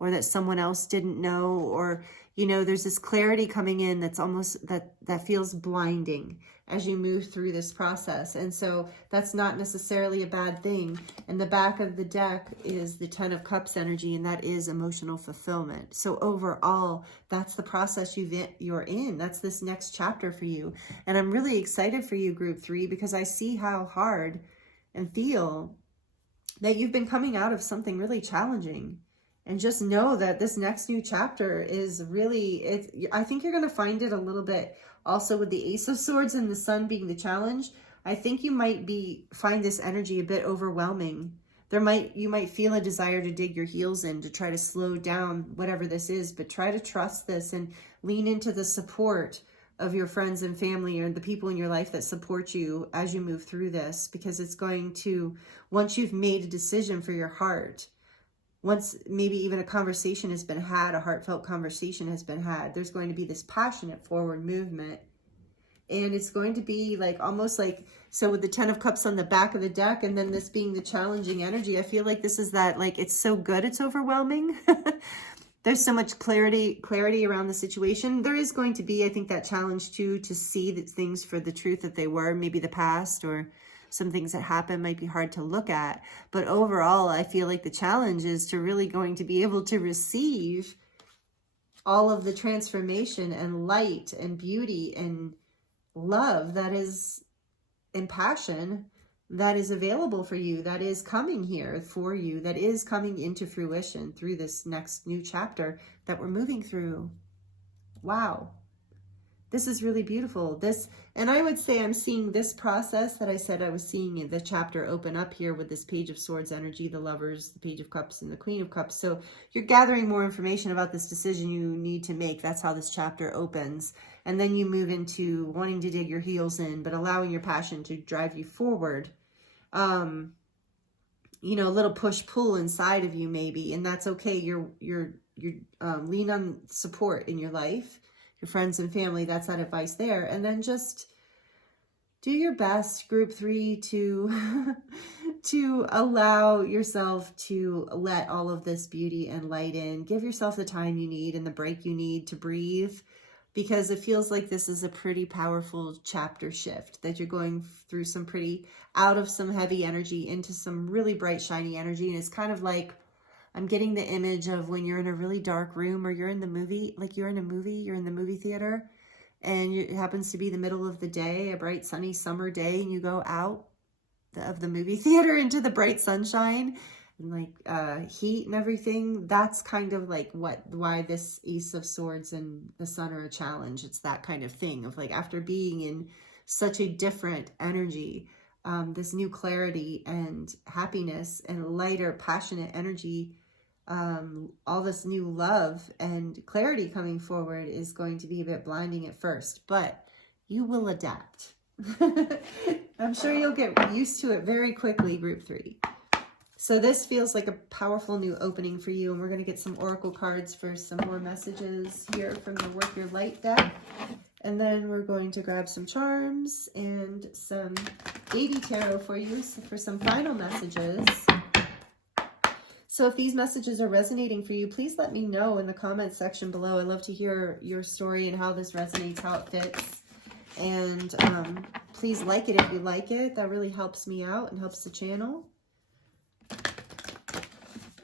or that someone else didn't know, or, you know, there's this clarity coming in that's almost, that feels blinding as you move through this process. And so that's not necessarily a bad thing. And the back of the deck is the 10 of Cups energy, and that is emotional fulfillment. So overall, that's the process you're in. That's this next chapter for you. And I'm really excited for you, Group 3, because I see how hard and feel that you've been coming out of something really challenging. And just know that this next new chapter is really, I think you're going to find it a little bit also with the Ace of Swords and the Sun being the challenge. I think you might find this energy a bit overwhelming. You might feel a desire to dig your heels in to try to slow down whatever this is, but try to trust this and lean into the support of your friends and family, or the people in your life that support you as you move through this, because it's going to, once you've made a decision for your heart, once maybe even a conversation has been had, a heartfelt conversation has been had, there's going to be this passionate forward movement. And it's going to be like, almost like, so with the 10 of Cups on the back of the deck, and then this being the challenging energy, I feel like this is that, like, it's so good, it's overwhelming. There's so much clarity around the situation. There is going to be, I think, that challenge too, to see the things for the truth that they were, maybe the past, or some things that happen might be hard to look at. But overall, I feel like the challenge is to really going to be able to receive all of the transformation and light and beauty and love that is, and passion that is available for you, that is coming here for you, that is coming into fruition through this next new chapter that we're moving through. Wow. This is really beautiful. And I would say I'm seeing this process that I said I was seeing in the chapter open up here with this Page of Swords energy, the Lovers, the Page of Cups, and the Queen of Cups. So you're gathering more information about this decision you need to make. That's how this chapter opens. And then you move into wanting to dig your heels in, but allowing your passion to drive you forward. You know, a little push-pull inside of you maybe, and that's okay. You're lean on support in your life, your friends and family. That's that advice there. And then just do your best, Group 3, to allow yourself to let all of this beauty and light in. Give yourself the time you need and the break you need to breathe, because it feels like this is a pretty powerful chapter shift, that you're going through some pretty, out of some heavy energy into some really bright, shiny energy. And it's kind of like, I'm getting the image of when you're in a really dark room, or you're in the movie, like you're in the movie theater, and it happens to be the middle of the day, a bright, sunny summer day, and you go out of the movie theater into the bright sunshine and like heat and everything. That's kind of like why this Ace of Swords and the Sun are a challenge. It's that kind of thing of like, after being in such a different energy, this new clarity and happiness and lighter, passionate energy all this new love and clarity coming forward is going to be a bit blinding at first, but you will adapt. I'm sure you'll get used to it very quickly, group 3. So this feels like a powerful new opening for you, and we're going to get some oracle cards for some more messages here from the Work Your Light deck. And then we're going to grab some charms and some baby tarot for you for some final messages. So if these messages are resonating for you, please let me know in the comments section below. I love to hear your story and how this resonates, how it fits. And please like it if you like it. That really helps me out and helps the channel.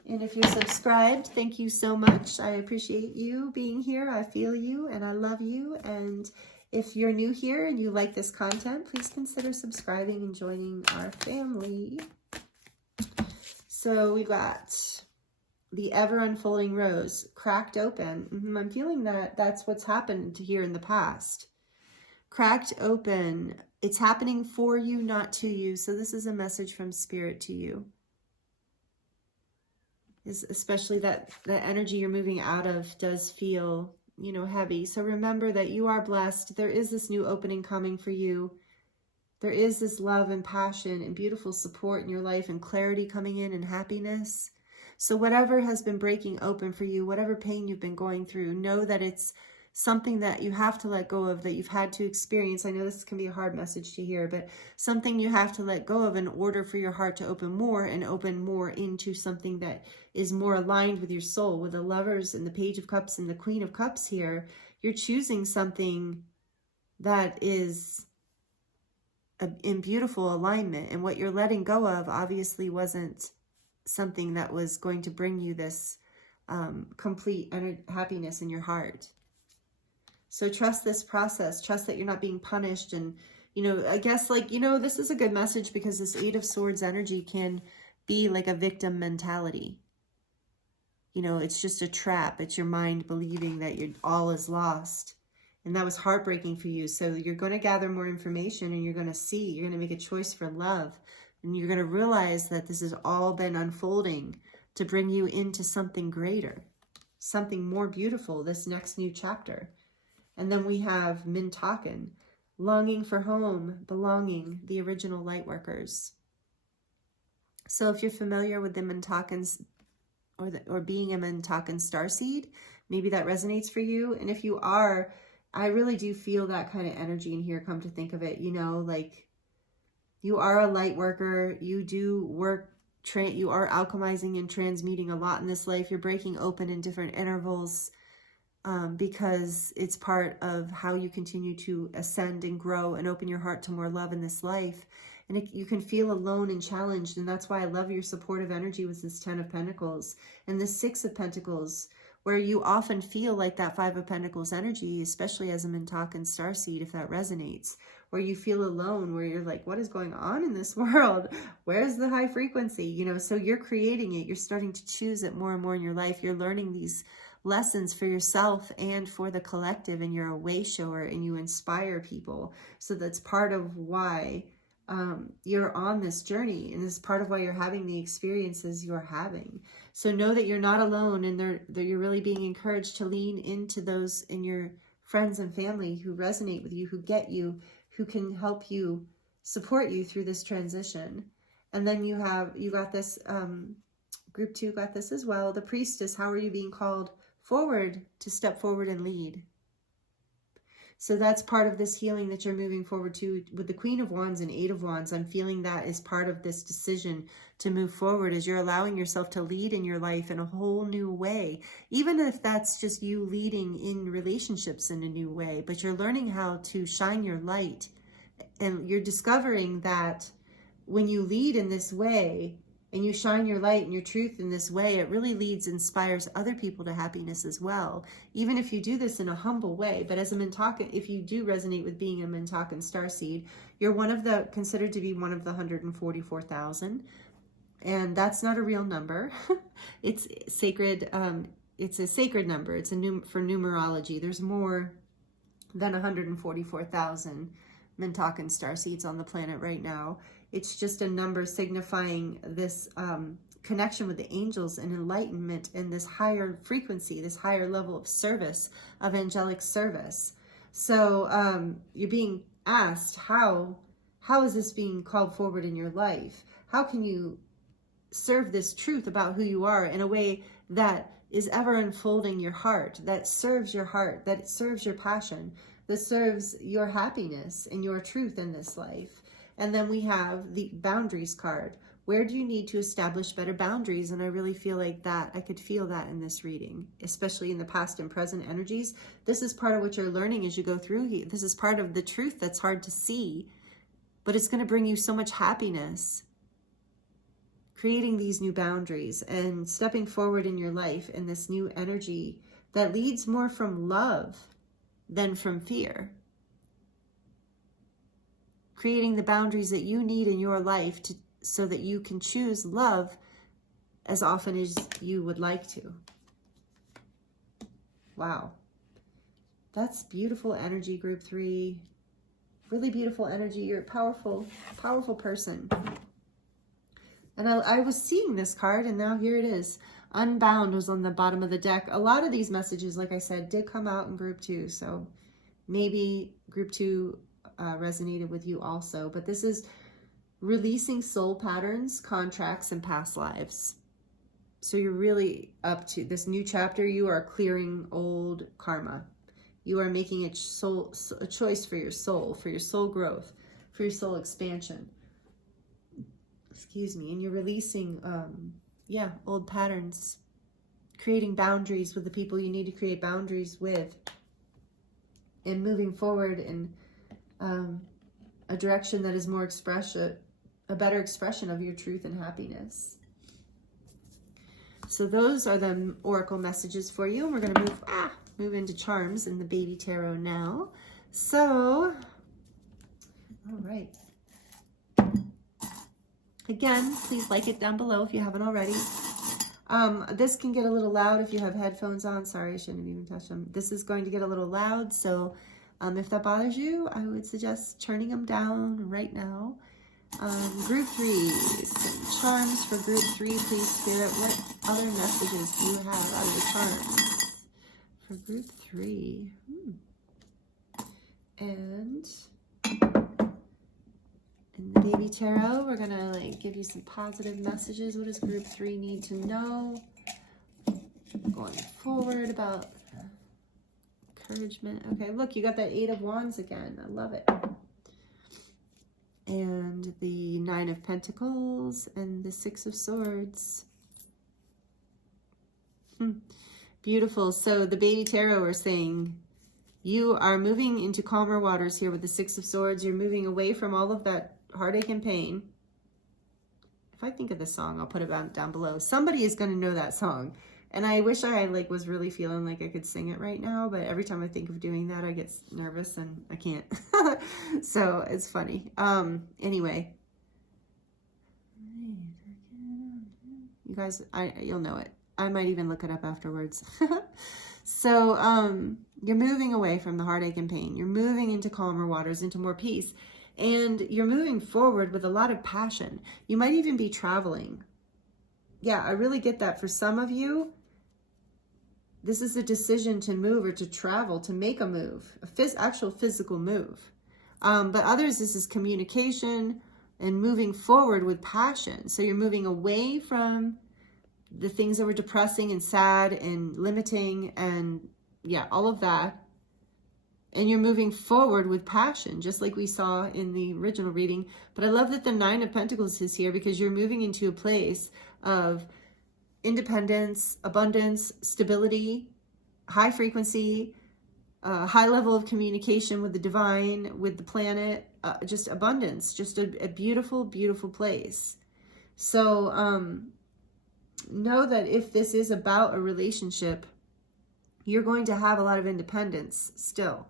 And if you're subscribed, thank you so much. I appreciate you being here. I feel you and I love you. And if you're new here and you like this content, please consider subscribing and joining our family. So we got the ever unfolding rose, cracked open. I'm feeling that that's what's happened to here in the past. Cracked open. It's happening for you, not to you. So this is a message from Spirit to you. Especially that the energy you're moving out of does feel, you know, heavy. So remember that you are blessed. There is this new opening coming for you. There is this love and passion and beautiful support in your life and clarity coming in and happiness. So whatever has been breaking open for you, whatever pain you've been going through, know that it's something that you have to let go of, that you've had to experience. I know this can be a hard message to hear, but something you have to let go of in order for your heart to open more and open more into something that is more aligned with your soul. With the Lovers and the Page of Cups and the Queen of Cups here, you're choosing something that is in beautiful alignment, and what you're letting go of obviously wasn't something that was going to bring you this complete happiness in your heart. So trust this process. Trust that you're not being punished. And, you know, I guess, like, you know, this is a good message because this 8 of Swords energy can be like a victim mentality. You know, it's just a trap. It's your mind believing that all is lost. And that was heartbreaking for you. So you're going to gather more information and you're going to see, you're going to make a choice for love. And you're going to realize that this has all been unfolding to bring you into something greater, something more beautiful, this next new chapter. And then we have Mintaken, longing for home, belonging, the original light So if you're familiar with the Mintakens or being a Mintaken starseed, maybe that resonates for you. And if you are, I really do feel that kind of energy in here, come to think of it. You know, like, you are a light worker. You do work, you are alchemizing and transmuting a lot in this life. You're breaking open in different intervals. Because it's part of how you continue to ascend and grow and open your heart to more love in this life. And you can feel alone and challenged, and that's why I love your supportive energy with this 10 of Pentacles and the 6 of Pentacles, where you often feel like that 5 of Pentacles energy, especially as a Mintaken starseed, if that resonates, where you feel alone, where you're like, what is going on in this world? Where's the high frequency? You know, so you're creating it. You're starting to choose it more and more in your life. You're learning these lessons for yourself and for the collective, and you're a way shower and you inspire people. So that's part of why you're on this journey, and this is part of why you're having the experiences you're having. So know that you're not alone, and that you're really being encouraged to lean into those in your friends and family who resonate with you, who get you, who can help you, support you through this transition. And then you got this, group 2 got this as well. The Priestess, how are you being called forward to step forward and lead? So that's part of this healing that you're moving forward to with the Queen of Wands and 8 of Wands. I'm feeling that is part of this decision to move forward, as you're allowing yourself to lead in your life in a whole new way. Even if that's just you leading in relationships in a new way, but you're learning how to shine your light. And you're discovering that when you lead in this way, and you shine your light and your truth in this way, it really inspires other people to happiness as well. Even if you do this in a humble way. But as a Mintaken, if you do resonate with being a Mintaken starseed, you're considered to be one of the 144,000. And that's not a real number. It's sacred. It's a sacred number. It's for numerology. There's more than 144,000 Mintaken starseeds on the planet right now. It's just a number signifying this connection with the angels and enlightenment and this higher frequency, this higher level of service, of angelic service. So you're being asked, how is this being called forward in your life? How can you serve this truth about who you are in a way that is ever unfolding your heart, that serves your heart, that serves your passion, that serves your happiness and your truth in this life? And then we have the boundaries card. Where do you need to establish better boundaries? And I really feel like that, I could feel that in this reading, especially in the past and present energies. This is part of what you're learning as you go through here. This is part of the truth that's hard to see, but it's going to bring you so much happiness. Creating these new boundaries and stepping forward in your life in this new energy that leads more from love than from fear. Creating the boundaries that you need in your life so that you can choose love as often as you would like to. Wow. That's beautiful energy, group 3. Really beautiful energy. You're a powerful, powerful person. And I was seeing this card, and now here it is. Unbound was on the bottom of the deck. A lot of these messages, like I said, did come out in group 2. So maybe group 2 resonated with you also. But this is releasing soul patterns, contracts, and past lives. So you're really up to this new chapter. You are clearing old karma. You are making a choice for your soul growth, for your soul expansion. Excuse me. And you're releasing, old patterns, creating boundaries with the people you need to create boundaries with, and moving forward in a direction that is more a better expression of your truth and happiness. So those are the oracle messages for you. And we're going to move into charms in the baby tarot now. So, all right. Again, please like it down below if you haven't already. This can get a little loud if you have headphones on. Sorry, I shouldn't have even touched them. This is going to get a little loud, so if that bothers you, I would suggest turning them down right now. Group 3, some charms for group 3, please, Spirit. What other messages do you have out of the charms for group 3? And in the baby tarot, we're gonna give you some positive messages. What does group 3 need to know going forward about encouragement? Okay, look, you got that 8 of Wands again. I love it. And the 9 of Pentacles and the 6 of Swords. Beautiful. So the baby tarot are saying you are moving into calmer waters here with the 6 of Swords. You're moving away from all of that heartache and pain. If I think of the song, I'll put it down below. Somebody is going to know that song. And I wish I was really feeling like I could sing it right now, but every time I think of doing that, I get nervous and I can't. So it's funny. Anyway. You guys, you'll know it. I might even look it up afterwards. So you're moving away from the heartache and pain. You're moving into calmer waters, into more peace. And you're moving forward with a lot of passion. You might even be traveling. Yeah, I really get that. For some of you, this is a decision to move or to travel, to make a move, actual physical move. But others, this is communication and moving forward with passion. So you're moving away from the things that were depressing and sad and limiting and all of that. And you're moving forward with passion, just like we saw in the original reading. But I love that the 9 of Pentacles is here because you're moving into a place of independence, abundance, stability, high frequency, high level of communication with the divine, with the planet, just abundance, just a beautiful, beautiful place. So know that if this is about a relationship, you're going to have a lot of independence still.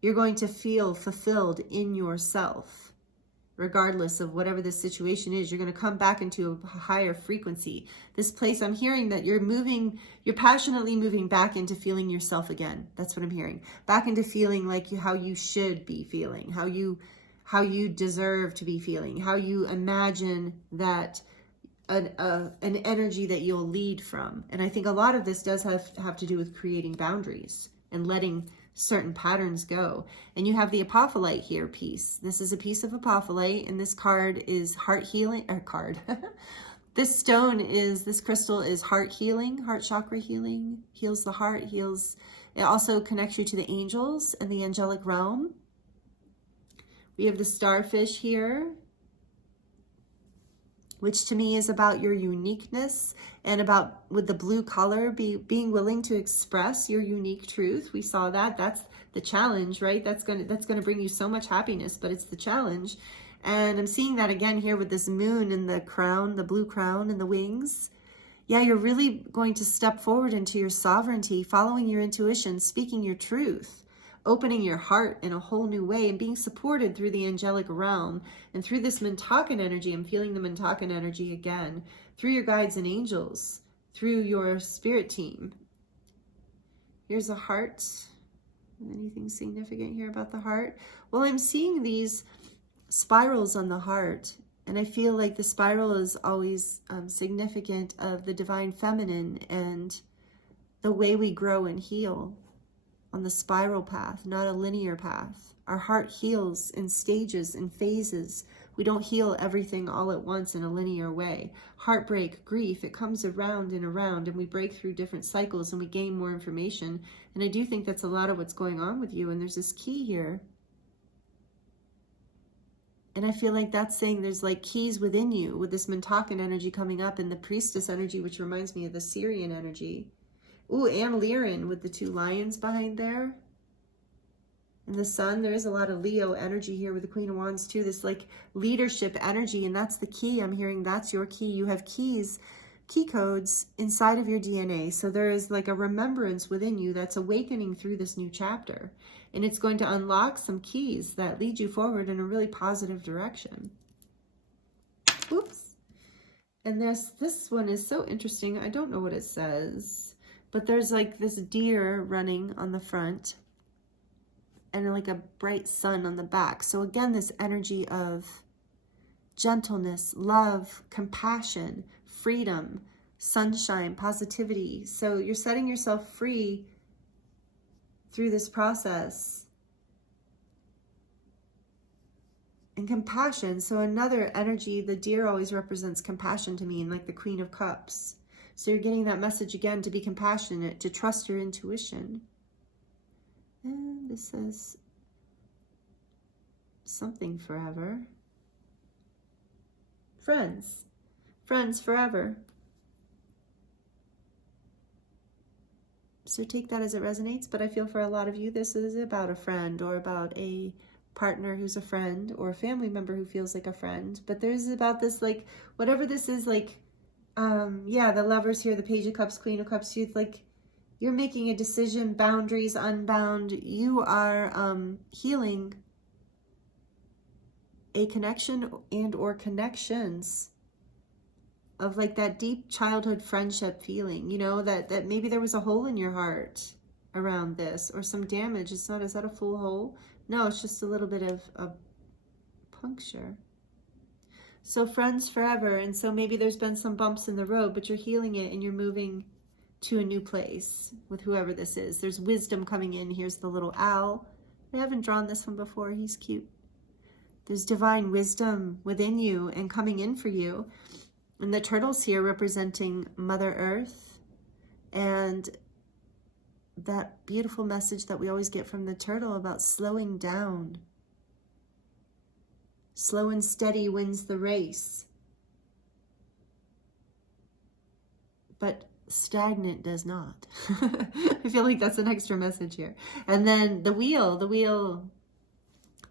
You're going to feel fulfilled in yourself. Regardless of whatever the situation is, you're going to come back into a higher frequency. This place, I'm hearing that you're passionately moving back into feeling yourself again. That's what I'm hearing. Back into feeling like how you should be feeling, how you deserve to be feeling, how you imagine that an energy that you'll lead from. And I think a lot of this does have to do with creating boundaries and letting certain patterns go. And you have the apophyllite here piece. This is a piece of apophyllite, and this card is heart healing, or card. This stone is, this crystal is heart healing, heart chakra healing, heals the heart, heals. It also connects you to the angels and the angelic realm. We have the starfish here, which to me is about your uniqueness and about, with the blue color, being willing to express your unique truth. We saw that. That's the challenge, right? That's gonna bring you so much happiness, but it's the challenge. And I'm seeing that again here with this moon and the crown, the blue crown and the wings. Yeah, you're really going to step forward into your sovereignty, following your intuition, speaking your truth, opening your heart in a whole new way, and being supported through the angelic realm and through this Mintakan energy. I'm feeling the Mintakan energy again, through your guides and angels, through your spirit team. Here's a heart. Anything significant here about the heart? Well, I'm seeing these spirals on the heart, and I feel like the spiral is always significant of the divine feminine and the way we grow and heal on the spiral path, not a linear path. Our heart heals in stages and phases. We don't heal everything all at once in a linear way. Heartbreak, grief, it comes around and around, and we break through different cycles and we gain more information. And I do think that's a lot of what's going on with you. And there's this key here. And I feel like that's saying there's like keys within you with this Mintakan energy coming up and the priestess energy, which reminds me of the Syrian energy. Ooh, and Lyran with the two lions behind there. And the sun, there is a lot of Leo energy here with the Queen of Wands too. This like leadership energy, and that's the key. I'm hearing that's your key. You have keys, key codes inside of your DNA. So there is like a remembrance within you that's awakening through this new chapter. And it's going to unlock some keys that lead you forward in a really positive direction. Oops. And this one is so interesting. I don't know what it says, but there's like this deer running on the front and like a bright sun on the back. So again, this energy of gentleness, love, compassion, freedom, sunshine, positivity. So you're setting yourself free through this process. And compassion, so another energy, the deer always represents compassion to me, and like the Queen of Cups. So you're getting that message again to be compassionate, to trust your intuition. And this says something forever. Friends. Friends forever. So take that as it resonates, but I feel for a lot of you, this is about a friend or about a partner who's a friend or a family member who feels like a friend. But there's about this, like, whatever this is, like, yeah, the Lovers here, the Page of Cups, Queen of Cups, you're making a decision, boundaries, unbound. You are healing a connection and or connections of like that deep childhood friendship feeling, you know, that maybe there was a hole in your heart around this or some damage. It's not, is that a full hole? No, it's just a little bit of a puncture. So friends forever. And so maybe there's been some bumps in the road, but you're healing it and you're moving to a new place with whoever this is. There's wisdom coming in. Here's the little owl. I haven't drawn this one before. He's cute. There's divine wisdom within you and coming in for you. And the turtles here representing Mother Earth, and that beautiful message that we always get from the turtle about slowing down. Slow and steady wins the race, but stagnant does not. I feel like that's an extra message here. And then the wheel,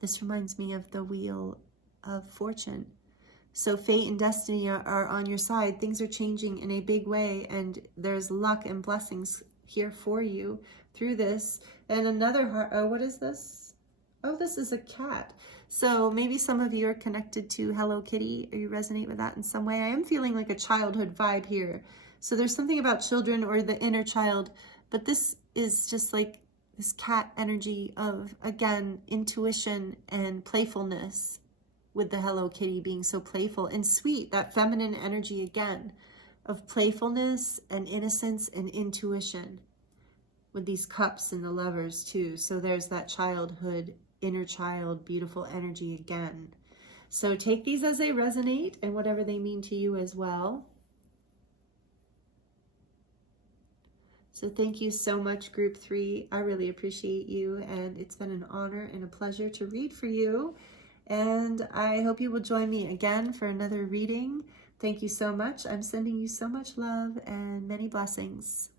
this reminds me of the Wheel of Fortune. So fate and destiny are on your side. Things are changing in a big way, and there's luck and blessings here for you through this. And another heart, oh, what is this? Oh, this is a cat. So maybe some of you are connected to Hello Kitty, or you resonate with that in some way. I am feeling like a childhood vibe here. So there's something about children or the inner child, but this is just like this cat energy of, again, intuition and playfulness. with the Hello Kitty being so playful and sweet, that feminine energy again of playfulness and innocence and intuition with these cups and the lovers too. So there's that childhood, inner child, beautiful energy again. So take these as they resonate and whatever they mean to you as well. So thank you so much, Group 3. I really appreciate you, and it's been an honor and a pleasure to read for you. And I hope you will join me again for another reading. Thank you so much. I'm sending you so much love and many blessings.